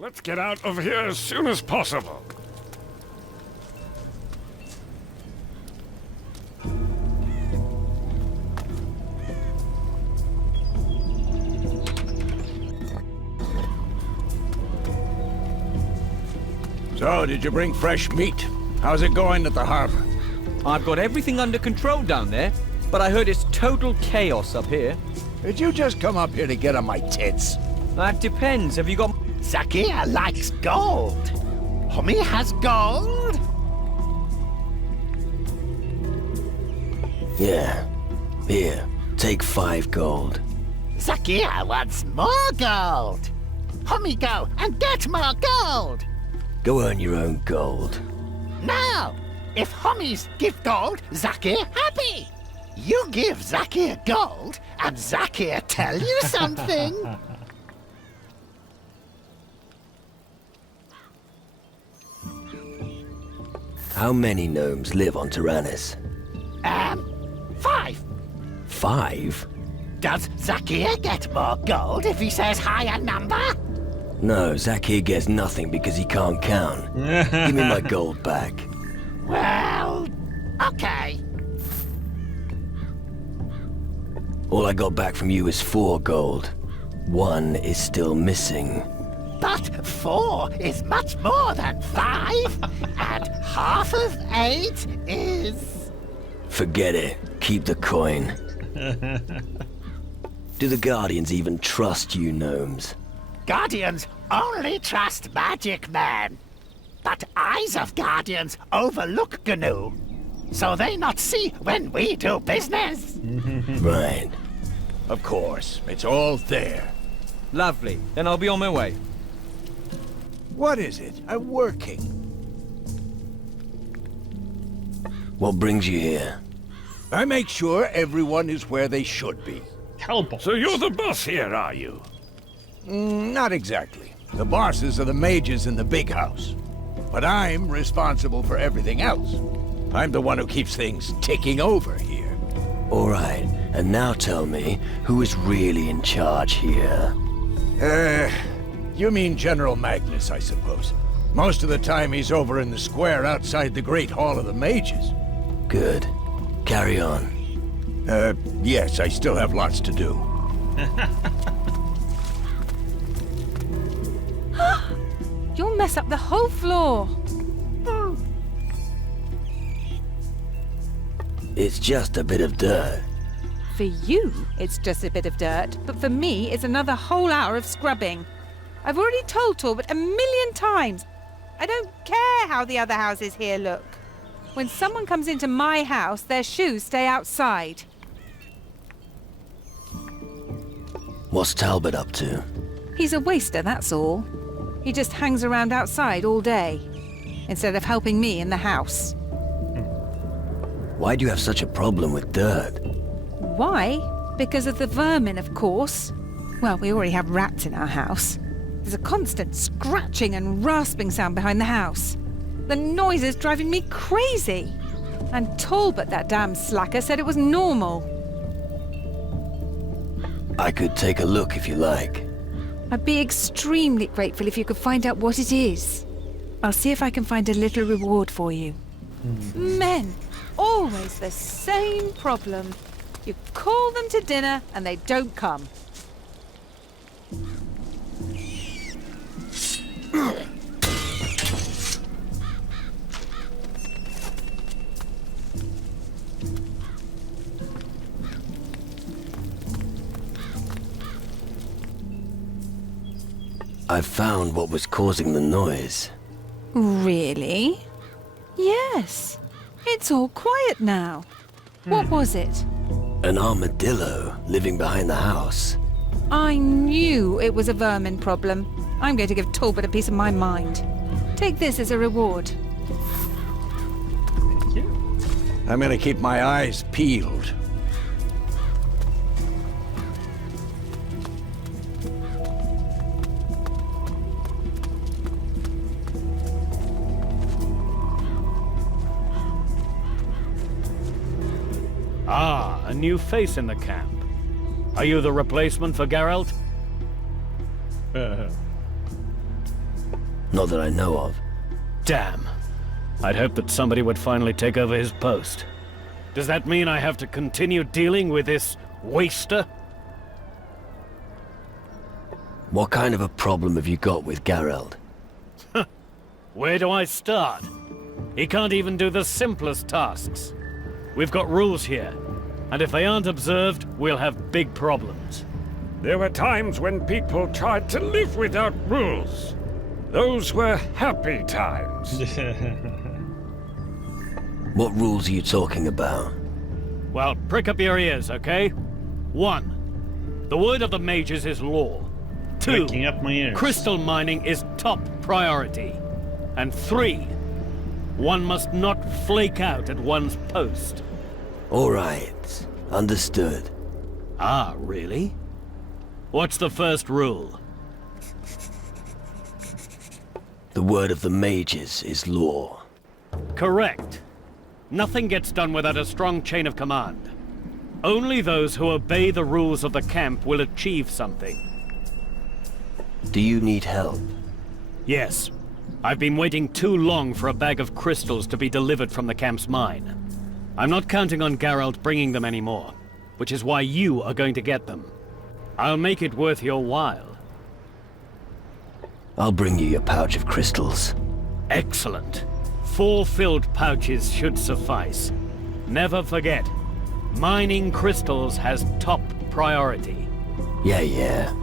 Let's get out of here as soon as possible. So, did you bring fresh meat? How's it going at the harbor? I've got everything under control down there, but I heard it's total chaos up here. Did you just come up here to get on my tits? That depends. Have you got... Zakia likes gold. Homie has gold? Yeah. Here, take 5 gold. Zakia wants more gold. Homie, go and get more gold. Go earn your own gold. No! If homies give gold, Zakia happy. You give Zakia gold, and Zakia tell you something. How many gnomes live on Tyrannus? 5. 5? Does Zakia get more gold if he says higher number? No, Zakir gets nothing because he can't count. Give me my gold back. Well, okay. All I got back from you is 4 gold. 1 is still missing. But 4 is much more than 5, and half of 8 is... Forget it. Keep the coin. Do the Guardians even trust you, gnomes? Guardians only trust magic men. But eyes of Guardians overlook GNU, so they not see when we do business. Right. Of course, it's all there. Lovely. Then I'll be on my way. What is it? I'm working. What brings you here? I make sure everyone is where they should be. Hellboy. So you're the boss here, are you? Not exactly. The bosses are the mages in the big house. But I'm responsible for everything else. I'm the one who keeps things ticking over here. All right, and now tell me, who is really in charge here? You mean General Magnus, I suppose. Most of the time he's over in the square outside the Great Hall of the Mages. Good. Carry on. Yes, I still have lots to do. You'll mess up the whole floor. It's just a bit of dirt. For you, it's just a bit of dirt, but for me, it's another whole hour of scrubbing. I've already told Talbot 1,000,000 times. I don't care how the other houses here look. When someone comes into my house, their shoes stay outside. What's Talbot up to? He's a waster, that's all. He just hangs around outside all day, instead of helping me in the house. Why do you have such a problem with dirt? Why? Because of the vermin, of course. Well, we already have rats in our house. There's a constant scratching and rasping sound behind the house. The noise is driving me crazy. And Talbot, that damn slacker, said it was normal. I could take a look if you like. I'd be extremely grateful if you could find out what it is. I'll see if I can find a little reward for you. Men, always the same problem. You call them to dinner and they don't come. I've found what was causing the noise. Really? Yes. It's all quiet now. What was it? An armadillo living behind the house. I knew it was a vermin problem. I'm going to give Talbot a piece of my mind. Take this as a reward. Thank you. I'm gonna keep my eyes peeled. Ah, a new face in the camp. Are you the replacement for Geralt? Not that I know of. Damn. I'd hoped that somebody would finally take over his post. Does that mean I have to continue dealing with this waster? What kind of a problem have you got with Geralt? Where do I start? He can't even do the simplest tasks. We've got rules here, and if they aren't observed, we'll have big problems. There were times when people tried to live without rules. Those were happy times. What rules are you talking about? Well, prick up your ears, okay? 1. The word of the mages is law. 2. Pricking up my ears. Crystal mining is top priority. And 3. One must not flake out at one's post. All right. Understood. Ah, really? What's the first rule? The word of the mages is law. Correct. Nothing gets done without a strong chain of command. Only those who obey the rules of the camp will achieve something. Do you need help? Yes. I've been waiting too long for a bag of crystals to be delivered from the camp's mine. I'm not counting on Geralt bringing them anymore, which is why you are going to get them. I'll make it worth your while. I'll bring you your pouch of crystals. Excellent. 4 filled pouches should suffice. Never forget, mining crystals has top priority. Yeah.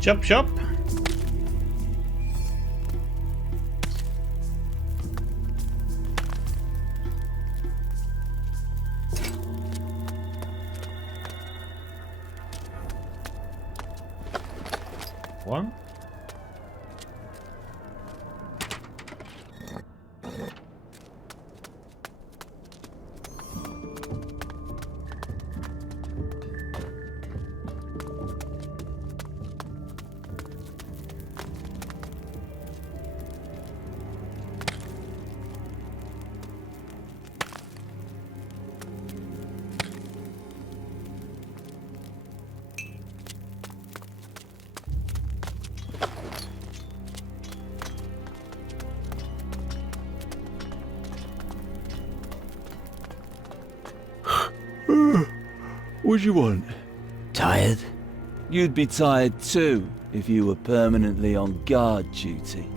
Chop, chop. One. What do you want? Tired? You'd be tired too if you were permanently on guard duty.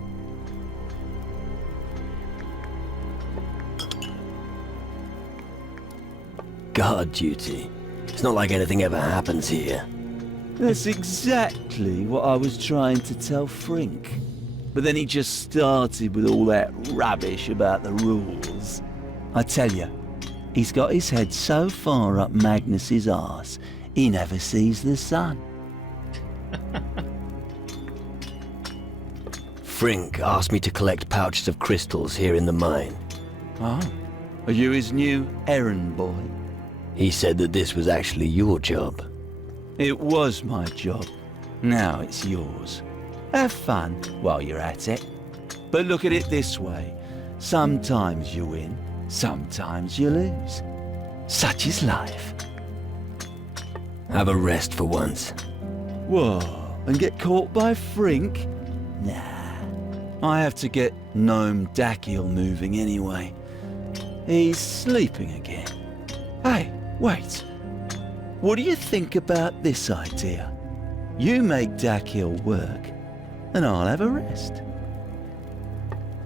Guard duty. It's not like anything ever happens here. That's exactly what I was trying to tell Frink. But then he just started with all that rubbish about the rules. I tell you, he's got his head so far up Magnus's arse, he never sees the sun. Frink asked me to collect pouches of crystals here in the mine. Oh, are you his new errand boy? He said that this was actually your job. It was my job. Now it's yours. Have fun while you're at it. But look at it this way. Sometimes you win, sometimes you lose. Such is life. Have a rest for once. Whoa, and get caught by Frink? Nah. I have to get Gnome Dakiel moving anyway. He's sleeping again. Hey, wait. What do you think about this idea? You make Dakiel work, and I'll have a rest.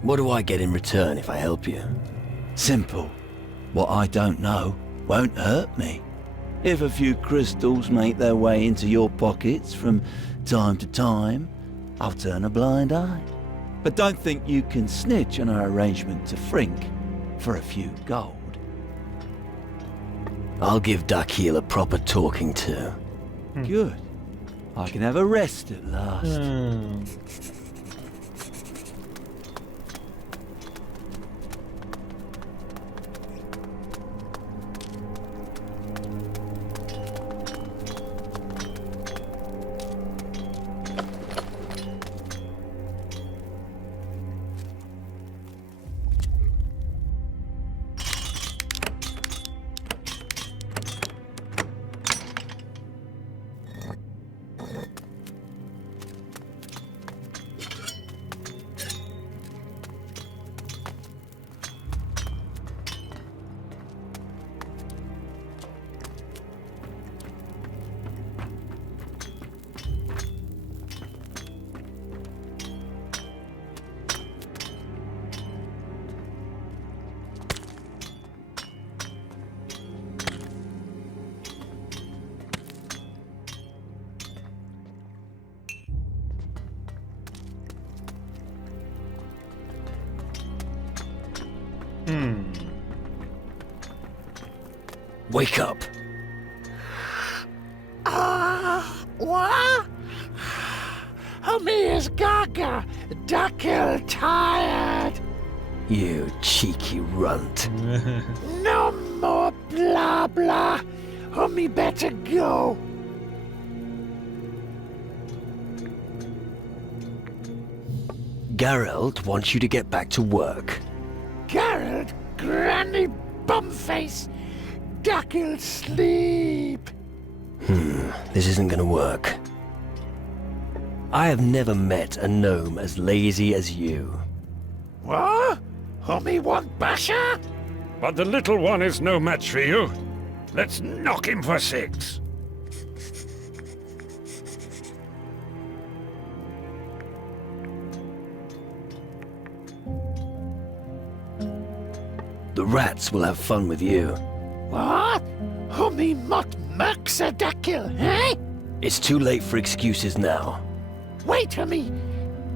What do I get in return if I help you? Simple. What I don't know won't hurt me. If a few crystals make their way into your pockets from time to time, I'll turn a blind eye. But don't think you can snitch on our arrangement to Frink for a few gold. I'll give Dakiel a proper talking to. Good. I can have a rest at last. Wake up. What? Me is gaga, duckle tired. You cheeky runt. No more blah blah. Me better go. Geralt wants you to get back to work. Geralt, granny bumface, duckle sleep. This isn't gonna work. I have never met a gnome as lazy as you. What? Me want basher? But the little one is no match for you. Let's knock him for 6. The rats will have fun with you. What? Me mot murks a duckle, eh? It's too late for excuses now. Wait a me.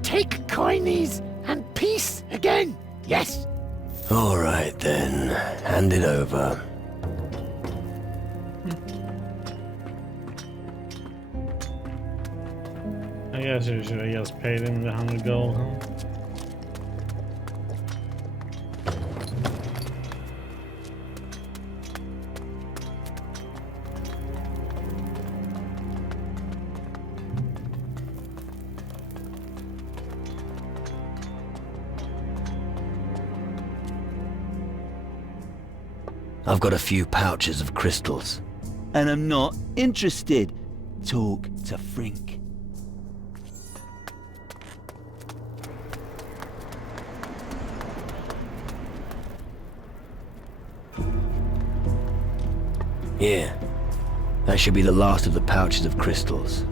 Take coinies and peace again. Yes. All right then, hand it over. I guess you should have just paid him the 100 gold, huh? I've got a few pouches of crystals. And I'm not interested. Talk to Frink. Here. That should be the last of the pouches of crystals.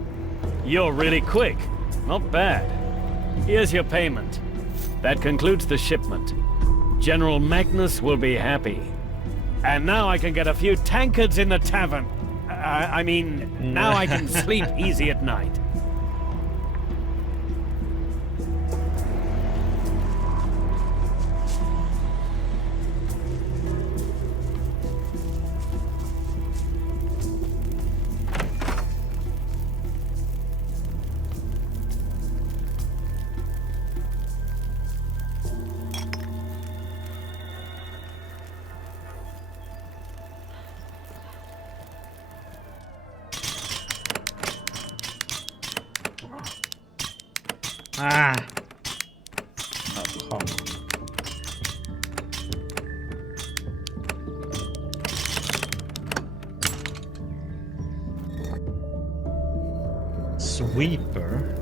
You're really quick. Not bad. Here's your payment. That concludes the shipment. General Magnus will be happy. And now I can get a few tankards in the tavern. I mean, now I can sleep easy at night. Ah! Oh, come on. Sweeper?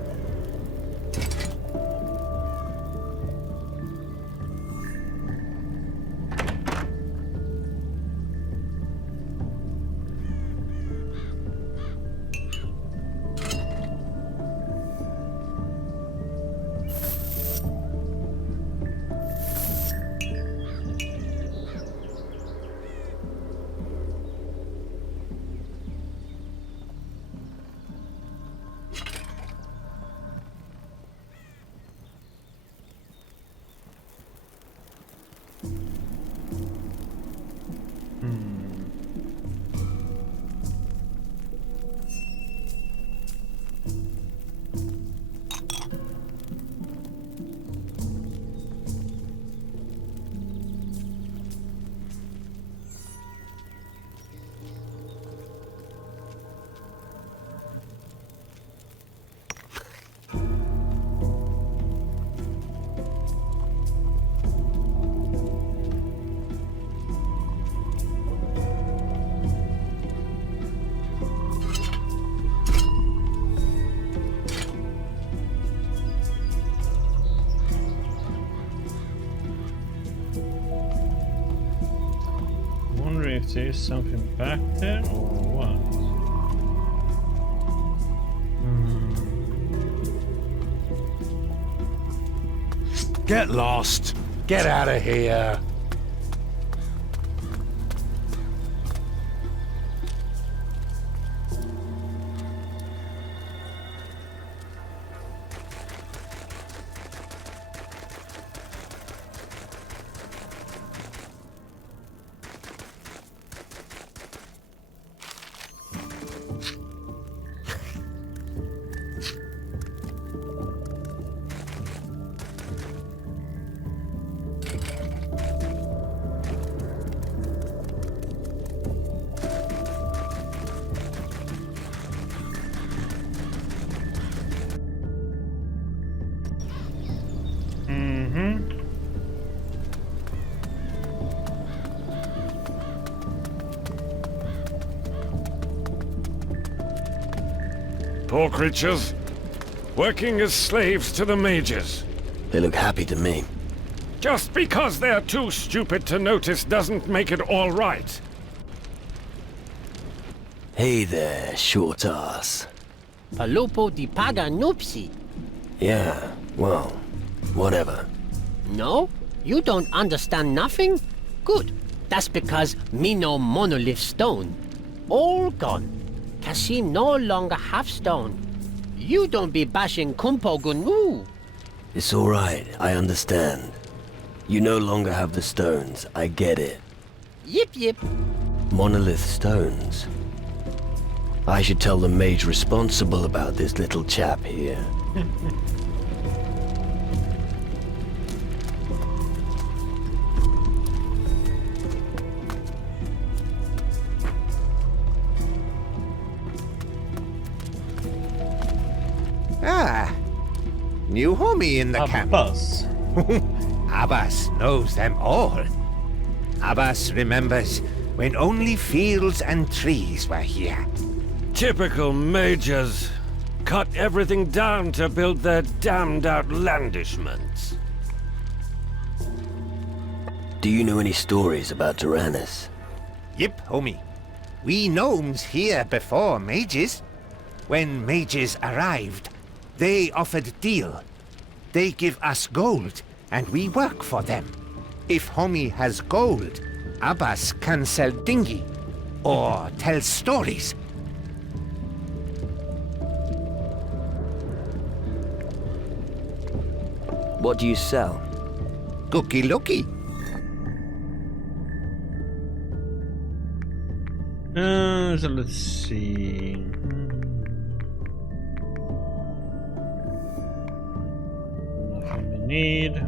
If there's something back there or what? Get lost. Get out of here. Poor creatures. Working as slaves to the mages. They look happy to me. Just because they're too stupid to notice doesn't make it all right. Hey there, short ass. Palopo di paga nupsi. Yeah, well, whatever. No? You don't understand nothing? Good. That's because me no monolith stone. All gone. Kasim no longer have stone. You don't be bashing Kumpo Gunu. It's alright, I understand. You no longer have the stones, I get it. Yip yip. Monolith stones. I should tell the mage responsible about this little chap here. Ah, new homie in the camp. Abbas. Abbas knows them all. Abbas remembers when only fields and trees were here. Typical mages. Cut everything down to build their damned outlandishments. Do you know any stories about Tyrannus? Yep, homie. We gnomes here before mages. When mages arrived, they offered deal. They give us gold, and we work for them. If homie has gold, Abbas can sell dinghy, or tell stories. What do you sell? Cookie looky. So let's see. Nothing we need.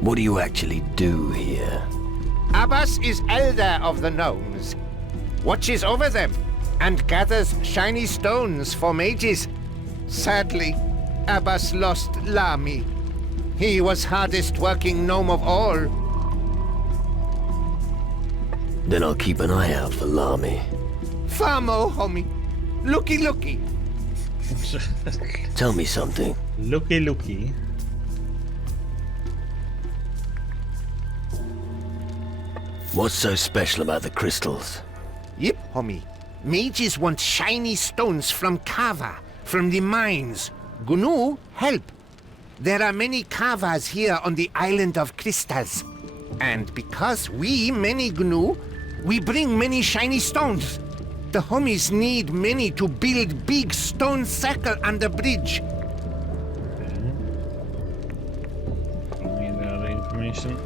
What do you actually do here? Abbas is elder of the gnomes, watches over them, and gathers shiny stones for mages. Sadly, Abbas lost Lami. He was hardest working gnome of all. Then I'll keep an eye out for Lami. Famo, homie. Looky, looky. Tell me something. Looky, looky. What's so special about the crystals? Yep, homie. Mages want shiny stones from Kava, from the mines. Gnu, help. There are many Kavas here on the island of crystals. And because we many Gnu, we bring many shiny stones. The homies need many to build big stone circle on the bridge. Need that information.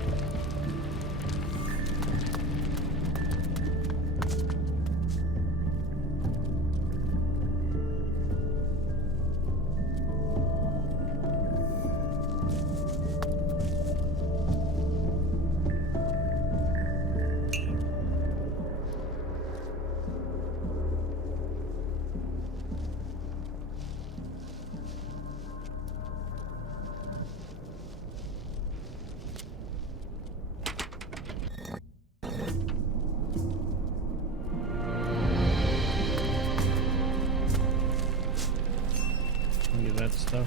That stuff.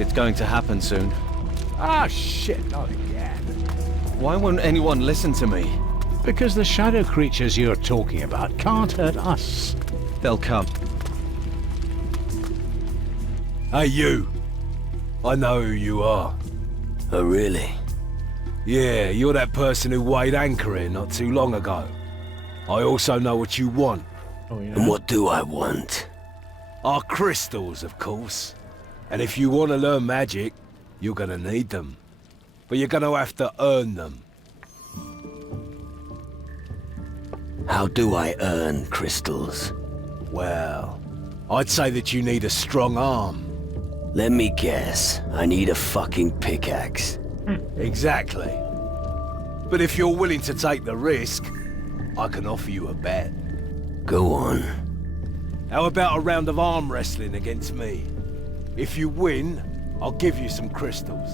It's going to happen soon. Ah, shit, not again. Why won't anyone listen to me? Because the shadow creatures you're talking about can't hurt us. They'll come. Hey, you. I know who you are. Oh, really? Yeah, you're that person who weighed anchor here not too long ago. I also know what you want. Oh, yeah. And what do I want? Our crystals, of course. And if you want to learn magic, you're gonna need them. But you're gonna have to earn them. How do I earn crystals? Well, I'd say that you need a strong arm. Let me guess. I need a fucking pickaxe. Exactly. But if you're willing to take the risk, I can offer you a bet. Go on. How about a round of arm wrestling against me? If you win, I'll give you some crystals.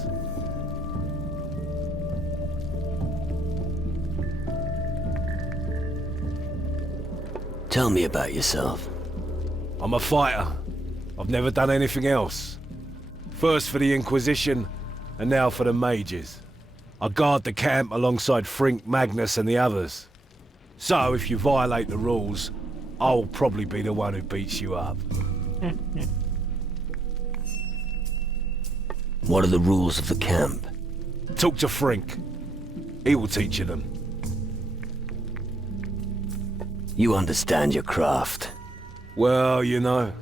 Tell me about yourself. I'm a fighter. I've never done anything else. First for the Inquisition, and now for the Mages. I guard the camp alongside Frink, Magnus and the others. So if you violate the rules, I'll probably be the one who beats you up. What are the rules of the camp? Talk to Frink. He will teach you them. You understand your craft. Well, you know,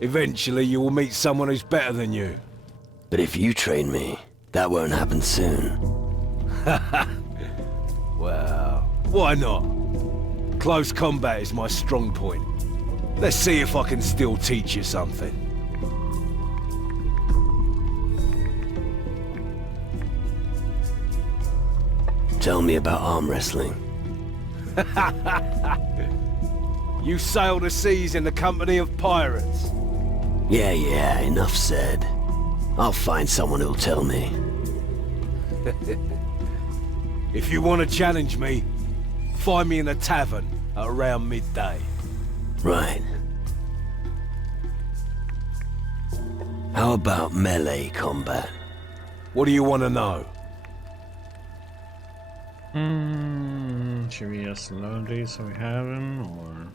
eventually you will meet someone who's better than you. But if you train me, that won't happen soon. Well, why not? Close combat is my strong point. Let's see if I can still teach you something. Tell me about arm wrestling. You sail the seas in the company of pirates. Yeah, enough said. I'll find someone who'll tell me. If you want to challenge me, find me in a tavern at around midday. Right. How about melee combat? What do you want to know? Should we just load these so we have them, or...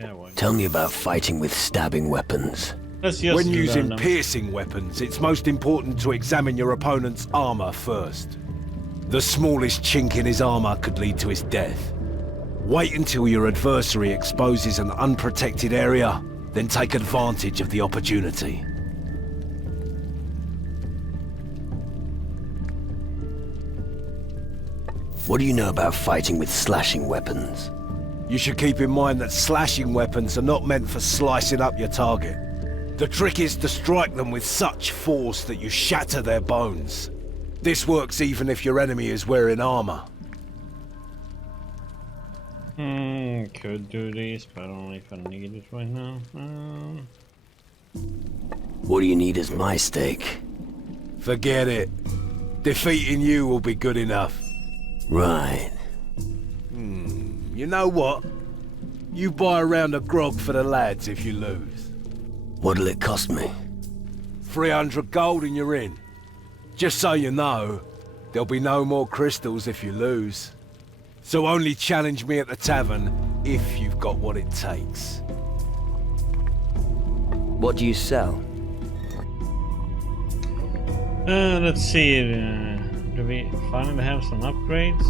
Yeah, why not? Tell me about fighting with stabbing weapons. Let's just When learn using them. piercing weapons, it's most important to examine your opponent's armor first. The smallest chink in his armor could lead to his death. Wait until your adversary exposes an unprotected area, then take advantage of the opportunity. What do you know about fighting with slashing weapons? You should keep in mind that slashing weapons are not meant for slicing up your target. The trick is to strike them with such force that you shatter their bones. This works even if your enemy is wearing armor. Could do this, but I don't know if I need it right now. What do you need as my stake? Forget it. Defeating you will be good enough. Right. You know what? You buy a round of grog for the lads if you lose. What'll it cost me? 300 gold and you're in. Just so you know, there'll be no more crystals if you lose. So only challenge me at the tavern if you've got what it takes. What do you sell? Let's see. Do we finally have some upgrades?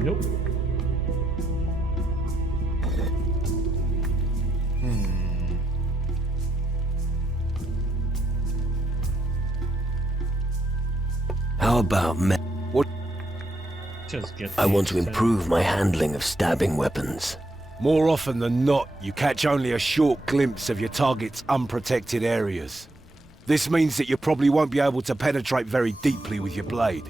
Nope. How about Just get I want to these, improve my handling of stabbing weapons. More often than not, you catch only a short glimpse of your target's unprotected areas. This means that you probably won't be able to penetrate very deeply with your blade.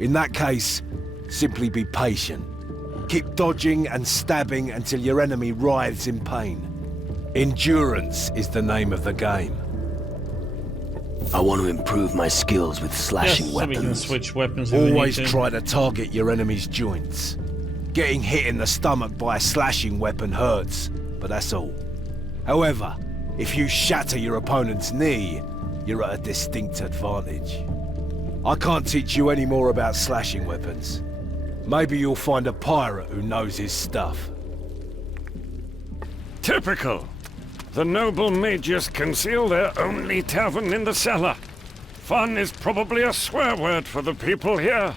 In that case, simply be patient. Keep dodging and stabbing until your enemy writhes in pain. Endurance is the name of the game. I want to improve my skills with slashing Yes, so we can weapons. switch weapons if we Always need to. try to target your enemy's joints. Getting hit in the stomach by a slashing weapon hurts, but that's all. However, if you shatter your opponent's knee, you're at a distinct advantage. I can't teach you any more about slashing weapons. Maybe you'll find a pirate who knows his stuff. Typical. The noble mages conceal their only tavern in the cellar. Fun is probably a swear word for the people here.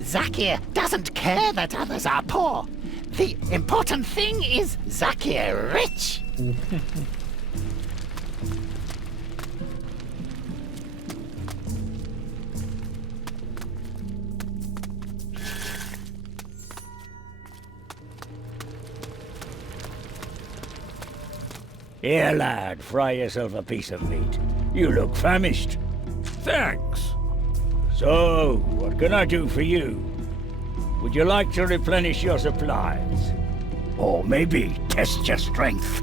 Zakir doesn't care that others are poor. The important thing is Zakir rich. Here, lad, fry yourself a piece of meat. You look famished. Thanks. So, what can I do for you? Would you like to replenish your supplies? Or maybe test your strength?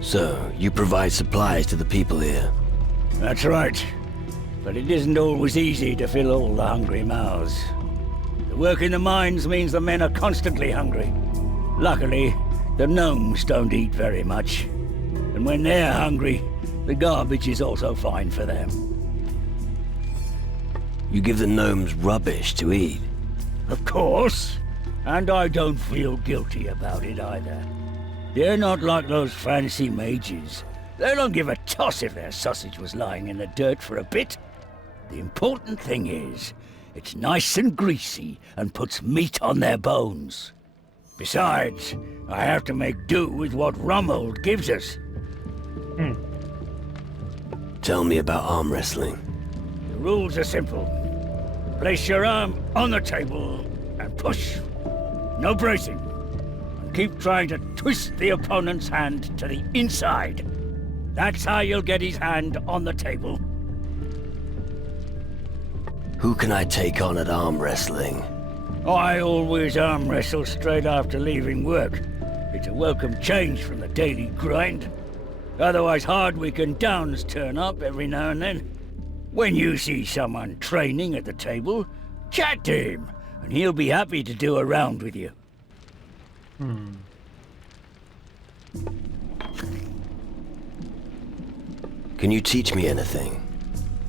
So, you provide supplies to the people here? That's right. But it isn't always easy to fill all the hungry mouths. The work in the mines means the men are constantly hungry. Luckily, the gnomes don't eat very much. And when they're hungry, the garbage is also fine for them. You give the gnomes rubbish to eat? Of course. And I don't feel guilty about it either. They're not like those fancy mages. They don't give a toss if their sausage was lying in the dirt for a bit. The important thing is, it's nice and greasy and puts meat on their bones. Besides, I have to make do with what Rummold gives us. Tell me about arm wrestling. The rules are simple. Place your arm on the table and push. No bracing. And keep trying to twist the opponent's hand to the inside. That's how you'll get his hand on the table. Who can I take on at arm wrestling? I always arm wrestle straight after leaving work. It's a welcome change from the daily grind. Otherwise, Hardwick and Downs turn up every now and then. When you see someone training at the table, chat to him, and he'll be happy to do a round with you. Can you teach me anything?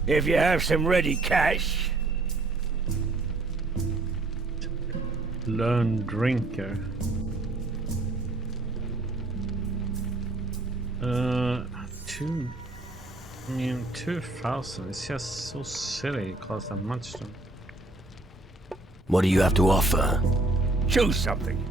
If you have some ready cash. Learn drinker. Two. I mean, 2,000. It's just so silly. It costs that much. Though. What do you have to offer? Choose something.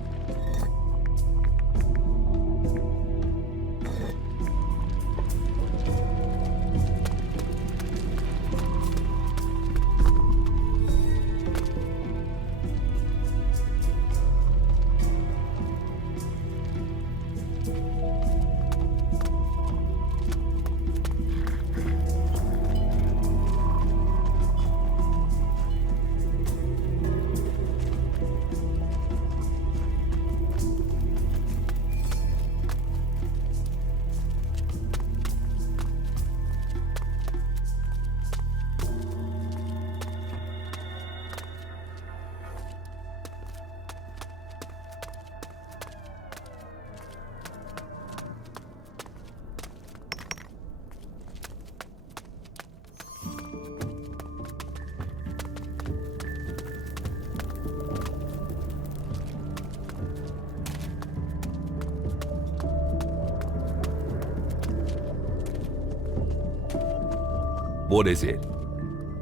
What is it?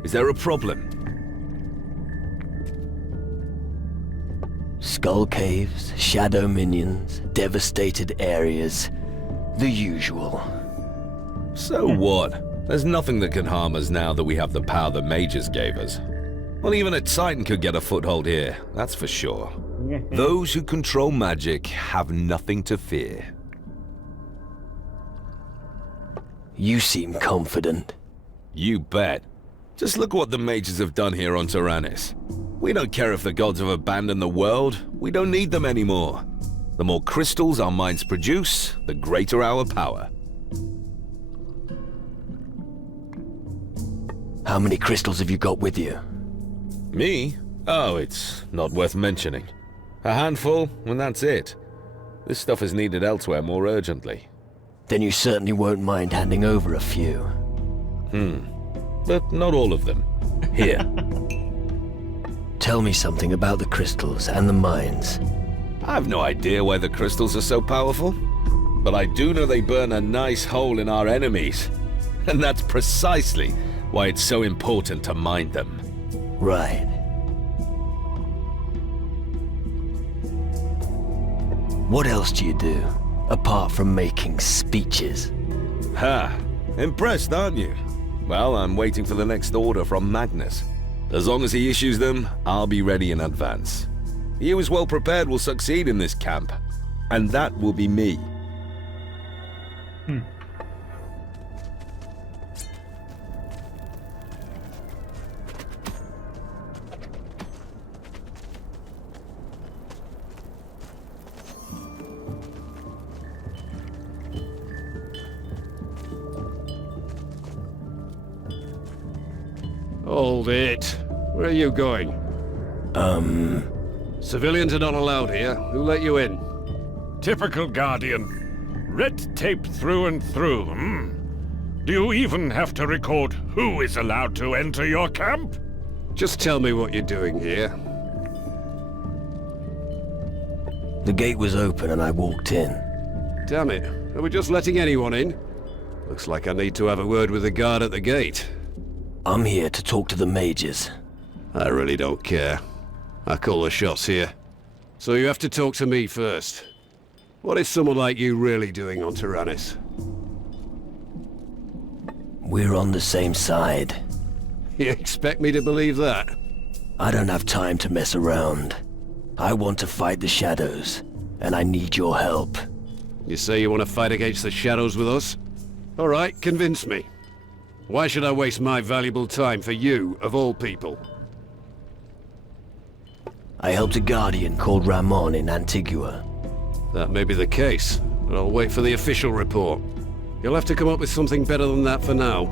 Is there a problem? Skull caves, shadow minions, devastated areas. The usual. So what? There's nothing that can harm us now that we have the power the mages gave us. Well, even a titan could get a foothold here, that's for sure. Those who control magic have nothing to fear. You seem confident. You bet. Just look what the mages have done here on Tyrannus. We don't care if the gods have abandoned the world. We don't need them anymore. The more crystals our mines produce, the greater our power. How many crystals have you got with you? Me? Oh, it's not worth mentioning. A handful, and that's it. This stuff is needed elsewhere more urgently. Then you certainly won't mind handing over a few. But not all of them. Here. Tell me something about the crystals and the mines. I've no idea why the crystals are so powerful, but I do know they burn a nice hole in our enemies. And that's precisely why it's so important to mine them. Right. What else do you do, apart from making speeches? Ha! Impressed, aren't you? Well, I'm waiting for the next order from Magnus. As long as he issues them, I'll be ready in advance. He who is well prepared will succeed in this camp, and that will be me. Hold it. Where are you going? Civilians are not allowed here. Who let you in? Typical Guardian. Red tape through and through, Do you even have to record who is allowed to enter your camp? Just tell me what you're doing here. The gate was open and I walked in. Damn it. Are we just letting anyone in? Looks like I need to have a word with the guard at the gate. I'm here to talk to the mages. I really don't care. I call the shots here. So you have to talk to me first. What is someone like you really doing on Tyrannus? We're on the same side. You expect me to believe that? I don't have time to mess around. I want to fight the shadows, and I need your help. You say you want to fight against the shadows with us? All right, convince me. Why should I waste my valuable time for you, of all people? I helped a guardian called Ramon in Antigua. That may be the case, but I'll wait for the official report. You'll have to come up with something better than that for now.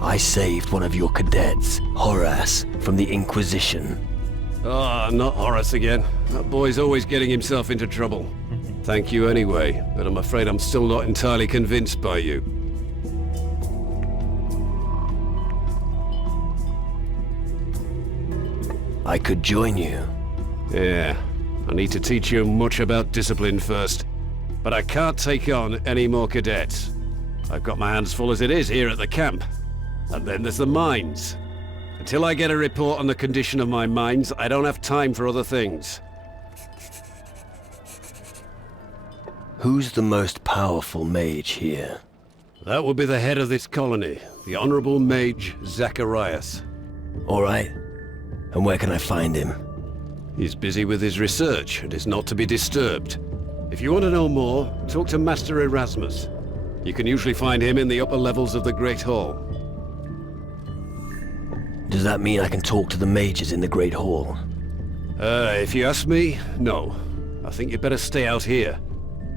I saved one of your cadets, Horace, from the Inquisition. Ah, not Horace again. That boy's always getting himself into trouble. Thank you anyway, but I'm afraid I'm still not entirely convinced by you. I could join you. Yeah, I need to teach you much about discipline first. But I can't take on any more cadets. I've got my hands full as it is here at the camp. And then there's the mines. Until I get a report on the condition of my mines, I don't have time for other things. Who's the most powerful mage here? That would be the head of this colony, the Honorable Mage Zacharias. All right. And where can I find him? He's busy with his research and is not to be disturbed. If you want to know more, talk to Master Erasmus. You can usually find him in the upper levels of the Great Hall. Does that mean I can talk to the mages in the Great Hall? If you ask me, no. I think you'd better stay out here.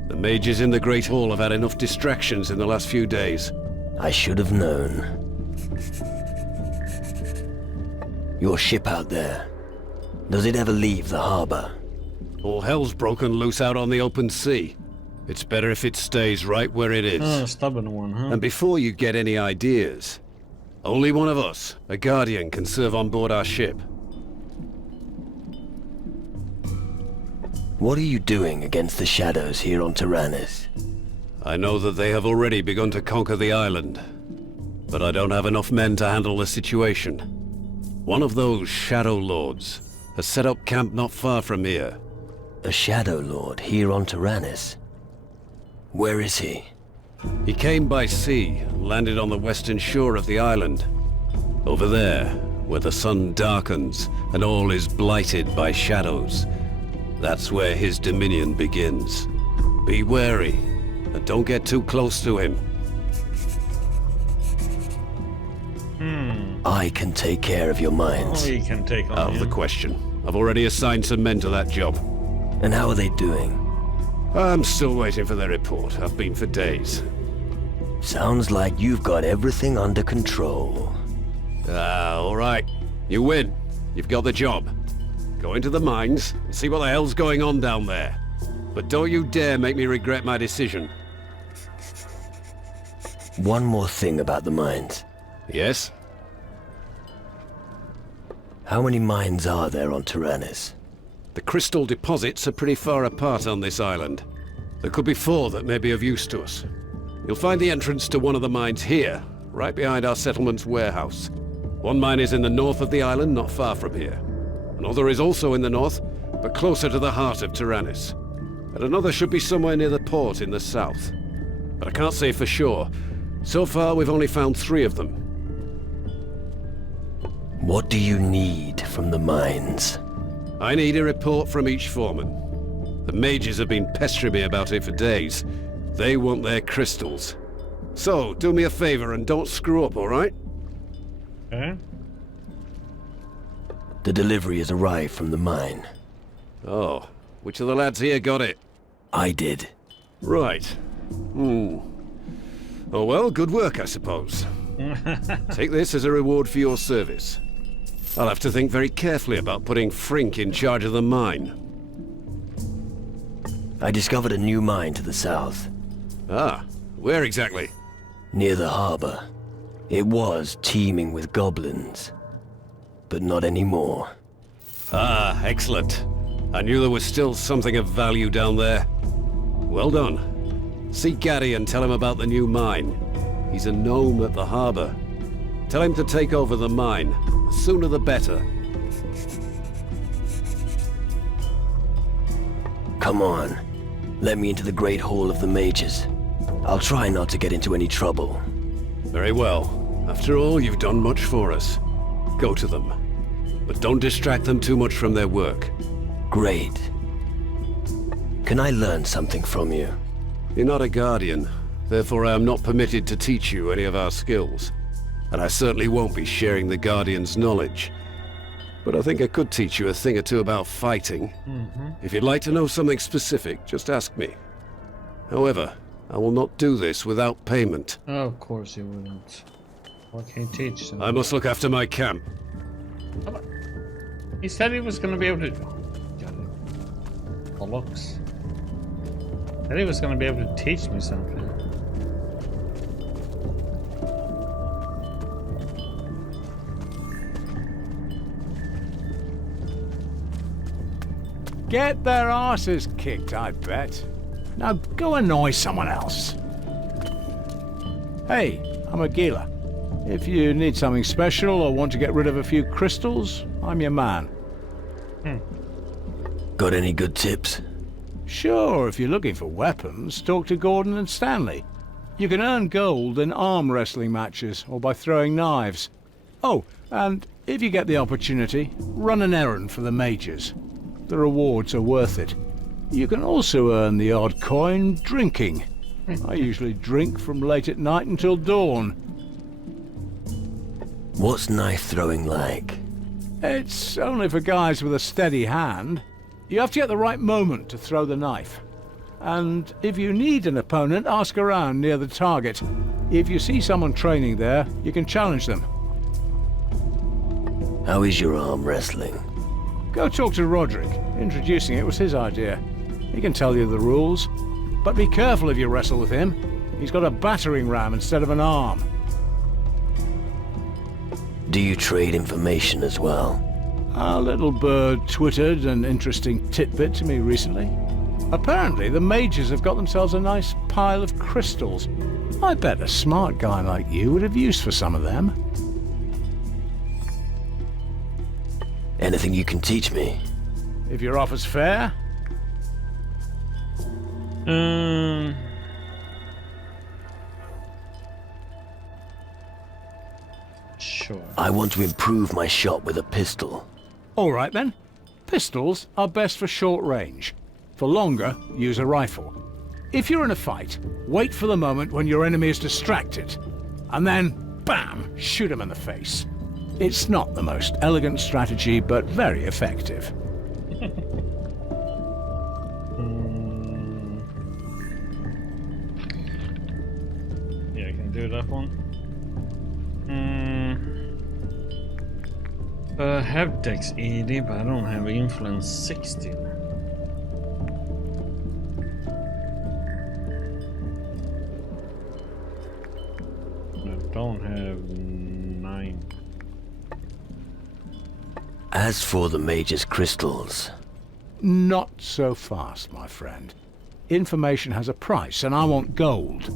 The mages in the Great Hall have had enough distractions in the last few days. I should have known. Your ship out there, does it ever leave the harbor? All hell's broken loose out on the open sea. It's better if it stays right where it is. Oh, stubborn one, huh? And before you get any ideas, only one of us, a Guardian, can serve on board our ship. What are you doing against the shadows here on Tyrannus? I know that they have already begun to conquer the island, but I don't have enough men to handle the situation. One of those Shadow Lords has set up camp not far from here. A Shadow Lord here on Tyrannus? Where is he? He came by sea and landed on the western shore of the island. Over there, where the sun darkens and all is blighted by shadows. That's where his dominion begins. Be wary, and don't get too close to him. I can take care of your mines. Oh, you can take on Out of the question. I've already assigned some men to that job. And how are they doing? I'm still waiting for their report. I've been for days. Sounds like you've got everything under control. All right. You win. You've got the job. Go into the mines and see what the hell's going on down there. But don't you dare make me regret my decision. One more thing about the mines. Yes? How many mines are there on Tyrannus? The crystal deposits are pretty far apart on this island. There could be 4 that may be of use to us. You'll find the entrance to one of the mines here, right behind our settlement's warehouse. One mine is in the north of the island, not far from here. Another is also in the north, but closer to the heart of Tyrannus. And another should be somewhere near the port in the south. But I can't say for sure. So far, we've only found 3 of them. What do you need from the mines? I need a report from each foreman. The mages have been pestering me about it for days. They want their crystals. So, do me a favor and don't screw up, all right? The delivery has arrived from the mine. Oh, which of the lads here got it? I did. Right. Oh well, good work, I suppose. Take this as a reward for your service. I'll have to think very carefully about putting Frink in charge of the mine. I discovered a new mine to the south. Ah, where exactly? Near the harbor. It was teeming with goblins. But not anymore. Ah, excellent. I knew there was still something of value down there. Well done. See Gaddy and tell him about the new mine. He's a gnome at the harbor. Tell him to take over the mine. The sooner the better. Come on. Let me into the Great Hall of the Mages. I'll try not to get into any trouble. Very well. After all, you've done much for us. Go to them. But don't distract them too much from their work. Great. Can I learn something from you? You're not a guardian. Therefore, I am not permitted to teach you any of our skills. And I certainly won't be sharing the Guardian's knowledge. But I think I could teach you a thing or two about fighting. If you'd like to know something specific, just ask me. However, I will not do this without payment. Oh, of course you wouldn't. What can you teach them? I must look after my camp. He said he was going to be able to... Got it. Bollocks. Said he was going to be able to teach me something. Get their asses kicked, I bet. Now go annoy someone else. Hey, I'm Aguila. If you need something special or want to get rid of a few crystals, I'm your man. Got any good tips? Sure, if you're looking for weapons, talk to Gordon and Stanley. You can earn gold in arm wrestling matches or by throwing knives. Oh, and if you get the opportunity, run an errand for the mages. The rewards are worth it. You can also earn the odd coin drinking. I usually drink from late at night until dawn. What's knife throwing like? It's only for guys with a steady hand. You have to get the right moment to throw the knife. And if you need an opponent, ask around near the target. If you see someone training there, you can challenge them. How is your arm wrestling? Go talk to Roderick. Introducing it was his idea. He can tell you the rules. But be careful if you wrestle with him. He's got a battering ram instead of an arm. Do you trade information as well? Our little bird twittered an interesting tidbit to me recently. Apparently, the mages have got themselves a nice pile of crystals. I bet a smart guy like you would have use for some of them. Anything you can teach me? If your offer's fair? Sure. I want to improve my shot with a pistol. All right then. Pistols are best for short range. For longer, use a rifle. If you're in a fight, wait for the moment when your enemy is distracted, and then, bam, shoot him in the face. It's not the most elegant strategy, but very effective. that one. I have Dex 80, but I don't have Influence 60. I don't have 9. As for the Mage's crystals... Not so fast, my friend. Information has a price, and I want gold.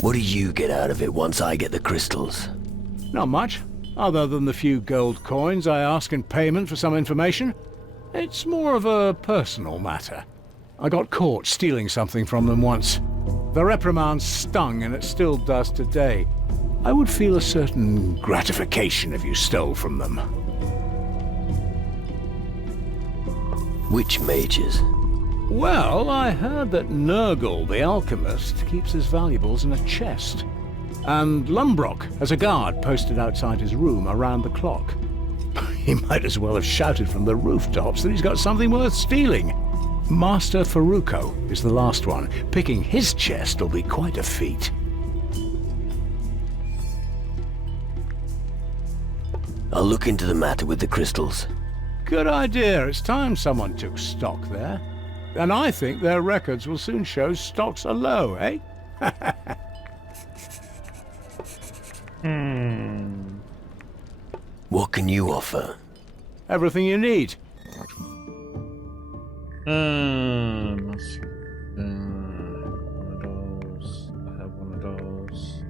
What do you get out of it once I get the crystals? Not much, other than the few gold coins I ask in payment for some information. It's more of a personal matter. I got caught stealing something from them once. The reprimand stung, and it still does today. I would feel a certain gratification if you stole from them. Which mages? Well, I heard that Nurgle, the alchemist, keeps his valuables in a chest. And Lumbrock has a guard posted outside his room around the clock. He might as well have shouted from the rooftops that he's got something worth stealing. Master Faruko is the last one. Picking his chest will be quite a feat. I'll look into the matter with the crystals. Good idea. It's time someone took stock there. And I think their records will soon show stocks are low, eh? What can you offer? Everything you need. One of those. I have one of those.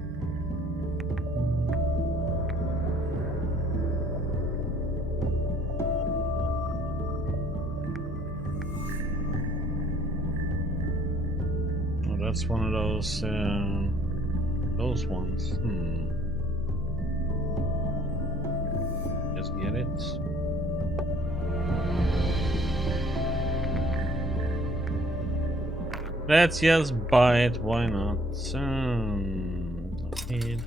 Oh, that's one of those ones. Just get it. Let's just buy it, why not? Don't need.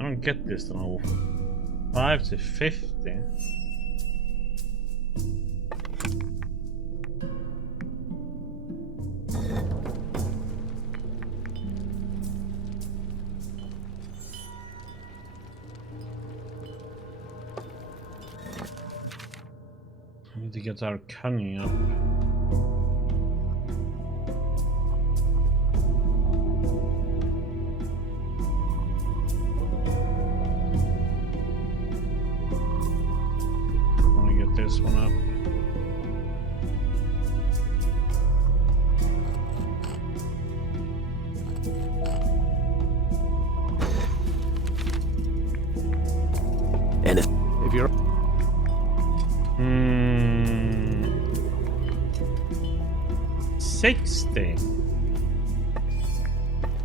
I don't get this though. 5 to 50. To get our cunning up. I want to get this one up. And if you're 60.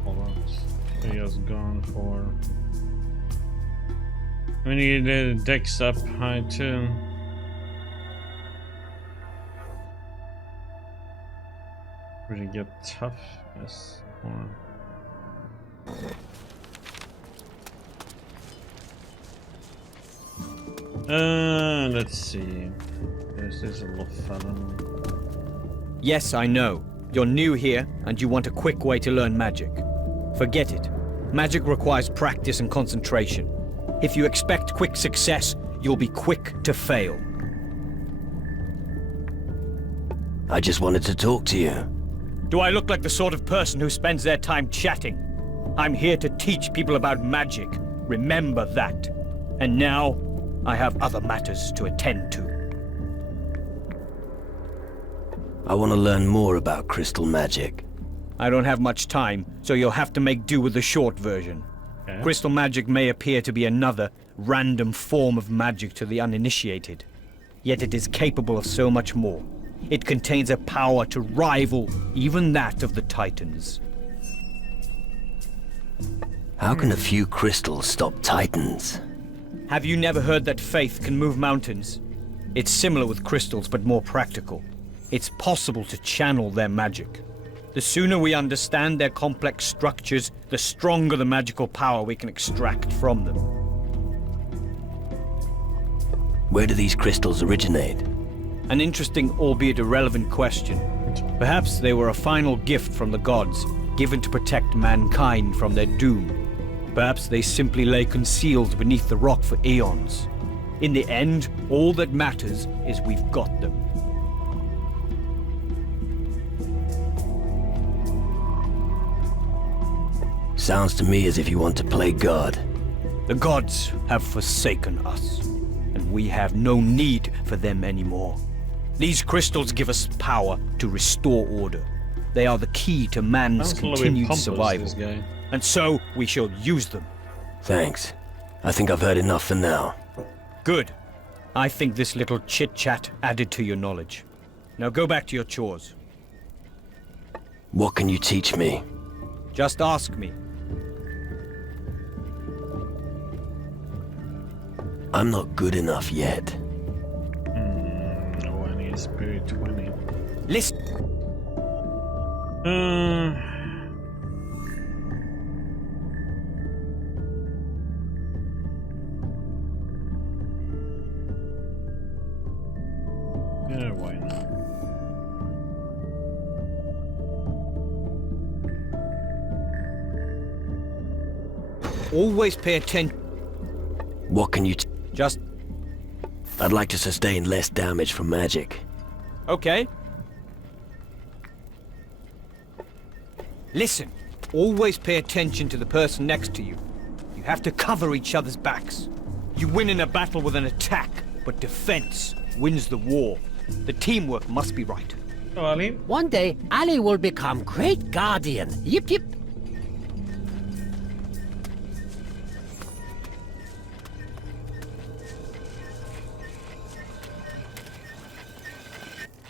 Hold on. He has gone for. We need the dex up high too. Really get toughness more. Let's see. This is a little fella. Yes, I know. You're new here, and you want a quick way to learn magic. Forget it. Magic requires practice and concentration. If you expect quick success, you'll be quick to fail. I just wanted to talk to you. Do I look like the sort of person who spends their time chatting? I'm here to teach people about magic. Remember that. And now, I have other matters to attend to. I want to learn more about crystal magic. I don't have much time, so you'll have to make do with the short version. Okay. Crystal magic may appear to be another, random form of magic to the uninitiated. Yet it is capable of so much more. It contains a power to rival even that of the Titans. How can a few crystals stop Titans? Have you never heard that faith can move mountains? It's similar with crystals, but more practical. It's possible to channel their magic. The sooner we understand their complex structures, the stronger the magical power we can extract from them. Where do these crystals originate? An interesting, albeit irrelevant question. Perhaps they were a final gift from the gods, given to protect mankind from their doom. Perhaps they simply lay concealed beneath the rock for eons. In the end, all that matters is we've got them. Sounds to me as if you want to play God. The gods have forsaken us, and we have no need for them anymore. These crystals give us power to restore order. They are the key to man's continued survival. And so, we shall use them. Thanks. I think I've heard enough for now. Good. I think this little chit-chat added to your knowledge. Now go back to your chores. What can you teach me? Just ask me. I'm not good enough yet. 20, spirit 20. Listen. Yeah, why not? Always pay attention. What can you Just... I'd like to sustain less damage from magic. Okay. Listen. Always pay attention to the person next to you. You have to cover each other's backs. You win in a battle with an attack, but defense wins the war. The teamwork must be right. Oh, Ali? One day, Ali will become great guardian. Yip yip.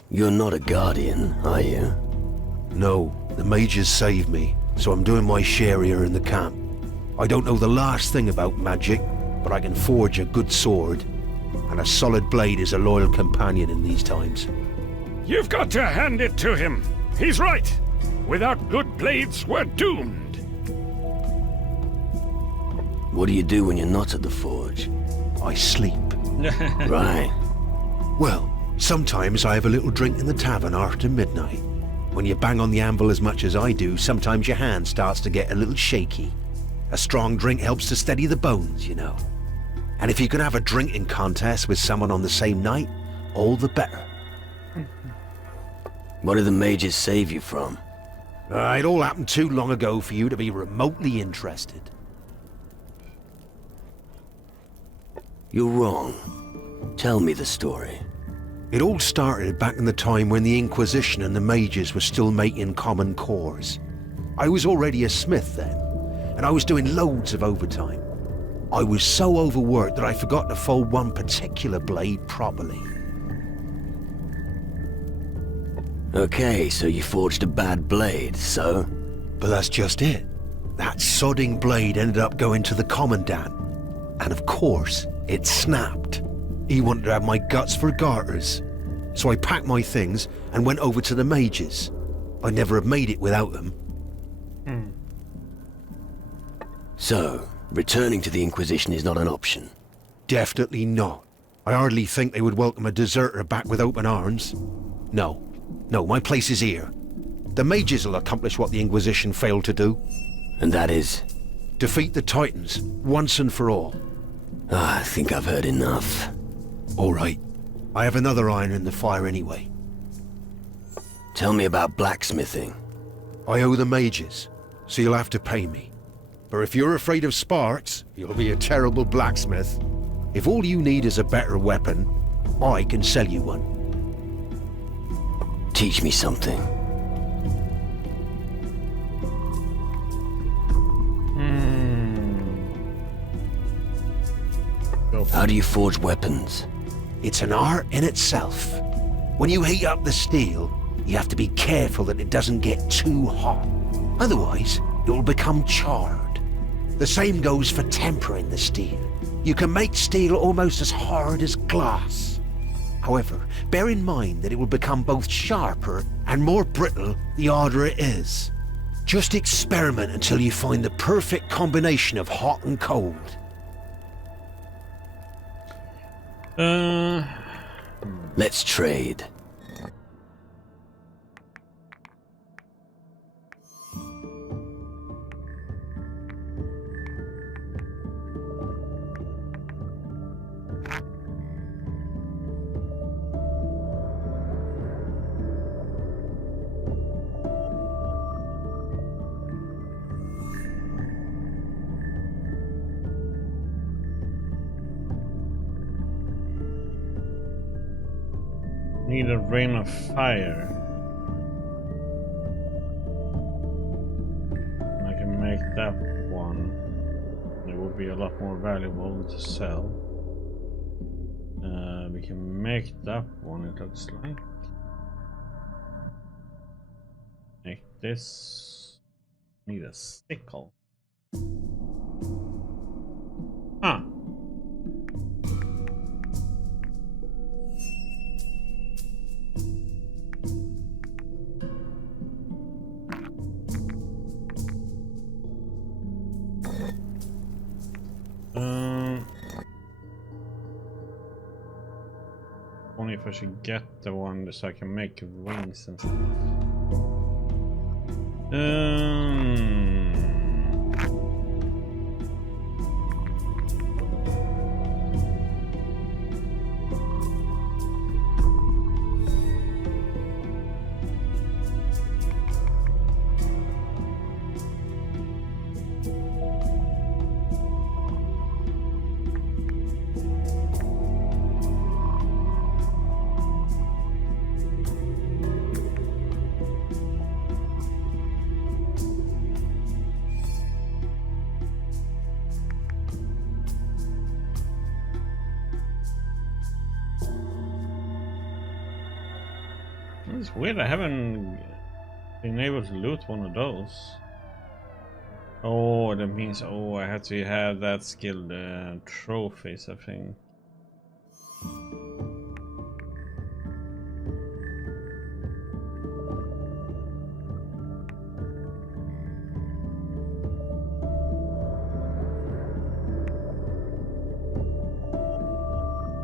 You're not a guardian, are you? No, the mages saved me, so I'm doing my share here in the camp. I don't know the last thing about magic, but I can forge a good sword, and a solid blade is a loyal companion in these times. You've got to hand it to him. He's right. Without good blades, we're doomed. What do you do when you're not at the forge? I sleep. Right. Well, sometimes I have a little drink in the tavern after midnight. When you bang on the anvil as much as I do, sometimes your hand starts to get a little shaky. A strong drink helps to steady the bones, you know. And if you can have a drinking contest with someone on the same night, all the better. What did the mages save you from? It all happened too long ago for you to be remotely interested. You're wrong. Tell me the story. It all started back in the time when the Inquisition and the mages were still making common cores. I was already a smith then, and I was doing loads of overtime. I was so overworked that I forgot to fold one particular blade properly. Okay, so you forged a bad blade, so? But that's just it. That sodding blade ended up going to the Commandant. And of course, it snapped. He wanted to have my guts for garters. So I packed my things and went over to the mages. I'd never have made it without them. So, returning to the Inquisition is not an option? Definitely not. I hardly think they would welcome a deserter back with open arms. No, my place is here. The mages will accomplish what the Inquisition failed to do. And that is? Defeat the Titans, once and for all. I think I've heard enough. All right. I have another iron in the fire anyway. Tell me about blacksmithing. I owe the mages, so you'll have to pay me. But if you're afraid of sparks, you'll be a terrible blacksmith. If all you need is a better weapon, I can sell you one. Teach me something. How do you forge weapons? It's an art in itself. When you heat up the steel, you have to be careful that it doesn't get too hot. Otherwise, it will become charred. The same goes for tempering the steel. You can make steel almost as hard as glass. However, bear in mind that it will become both sharper and more brittle the harder it is. Just experiment until you find the perfect combination of hot and cold. Let's trade. Need a rain of fire. I can make that one. It will be a lot more valuable to sell. We can make that one, it looks like. Make this. Need a sickle. Ah. Only if I should get the one so I can make rings and stuff. It's weird, I haven't been able to loot one of those. Oh, that means, oh, I have to have that skilled trophies, I think.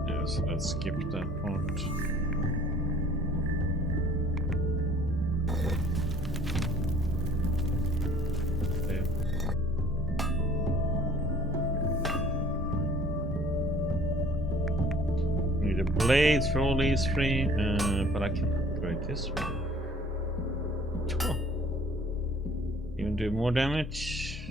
Yes, let's skip that part. Blades for all these three, but I can upgrade this one. Oh. Even do more damage.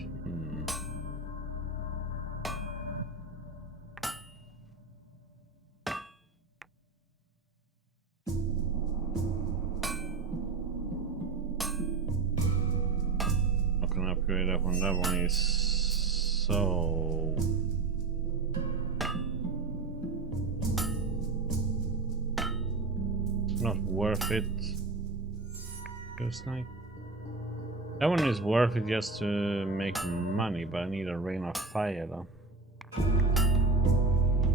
Not gonna upgrade that one. That one is so. Not worth it. Feels like that one is worth it just to make money, but I need a rain of fire though.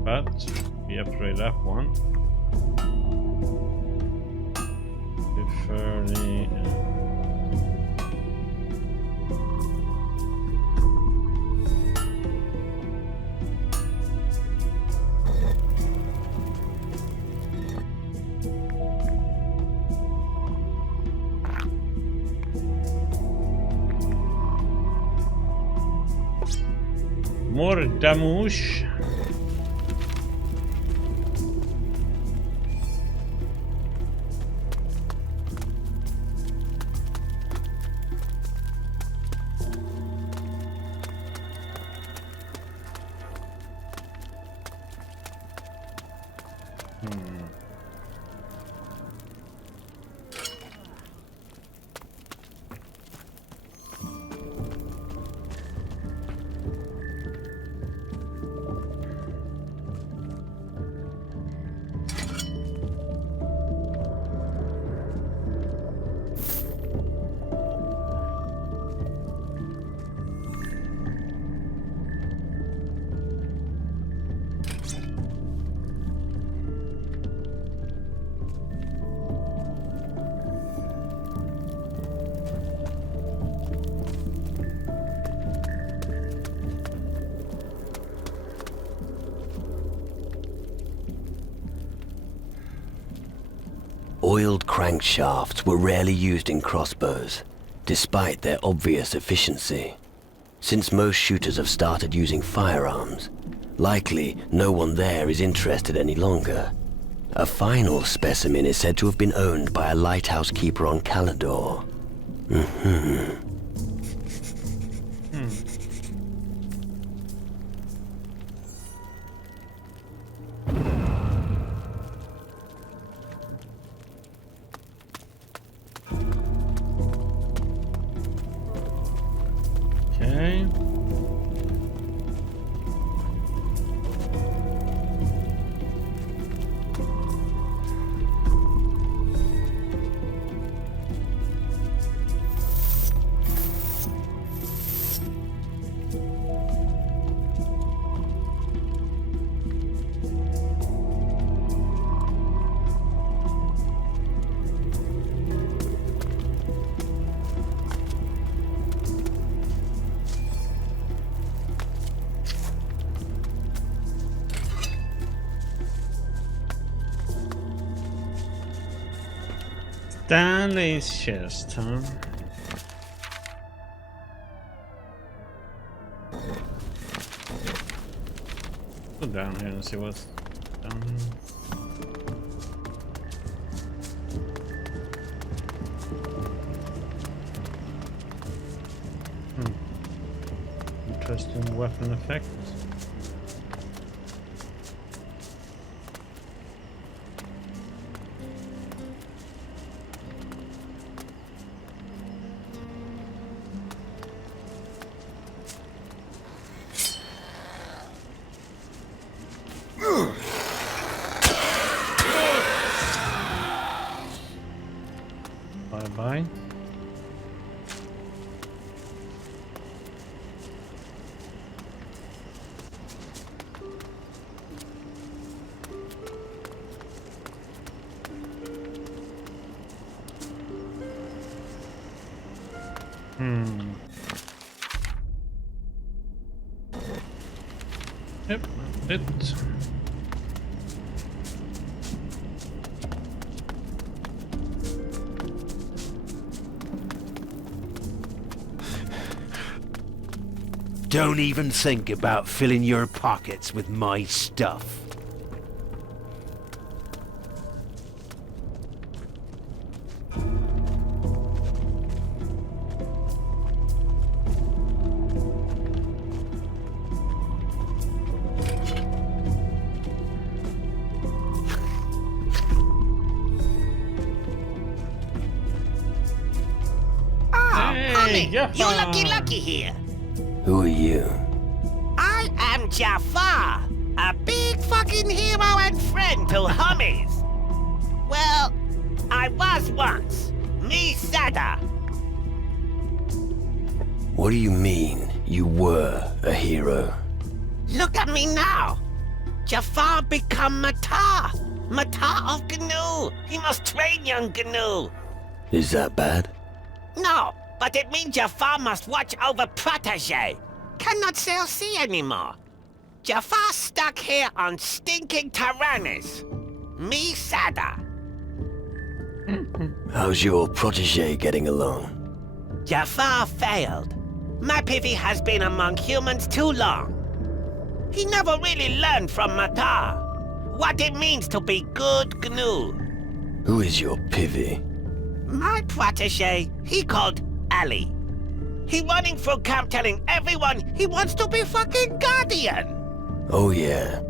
But we upgrade that one. 30. More damage. oiled crankshafts were rarely used in crossbows, despite their obvious efficiency. Since most shooters have started using firearms, likely no one there is interested any longer. A final specimen is said to have been owned by a lighthouse keeper on Calador. Okay. Stanley's chest, huh? Go down here and see what's down here. Interesting weapon effect. Bye-bye. Yep, that's it. Don't even think about filling your pockets with my stuff. Homie, you lucky here. Who are you? I am Jaffar, a big fucking hero and friend to homies. Well, I was once. Me Sada. What do you mean, you were a hero? Look at me now. Jaffar become Matar. Matar of Gnu. He must train young Gnu. Is that bad? No, but it means Jaffar must watch over Protege. Cannot sail sea anymore. Jaffar stuck here on stinking Tyrannus. Me Sada. How's your protege getting along? Jaffar failed. My Pivy has been among humans too long. He never really learned from Matar what it means to be good Gnu. Who is your Pivy? My protege, he called Ali. He running through camp telling everyone he wants to be fucking Guardian. Oh yeah,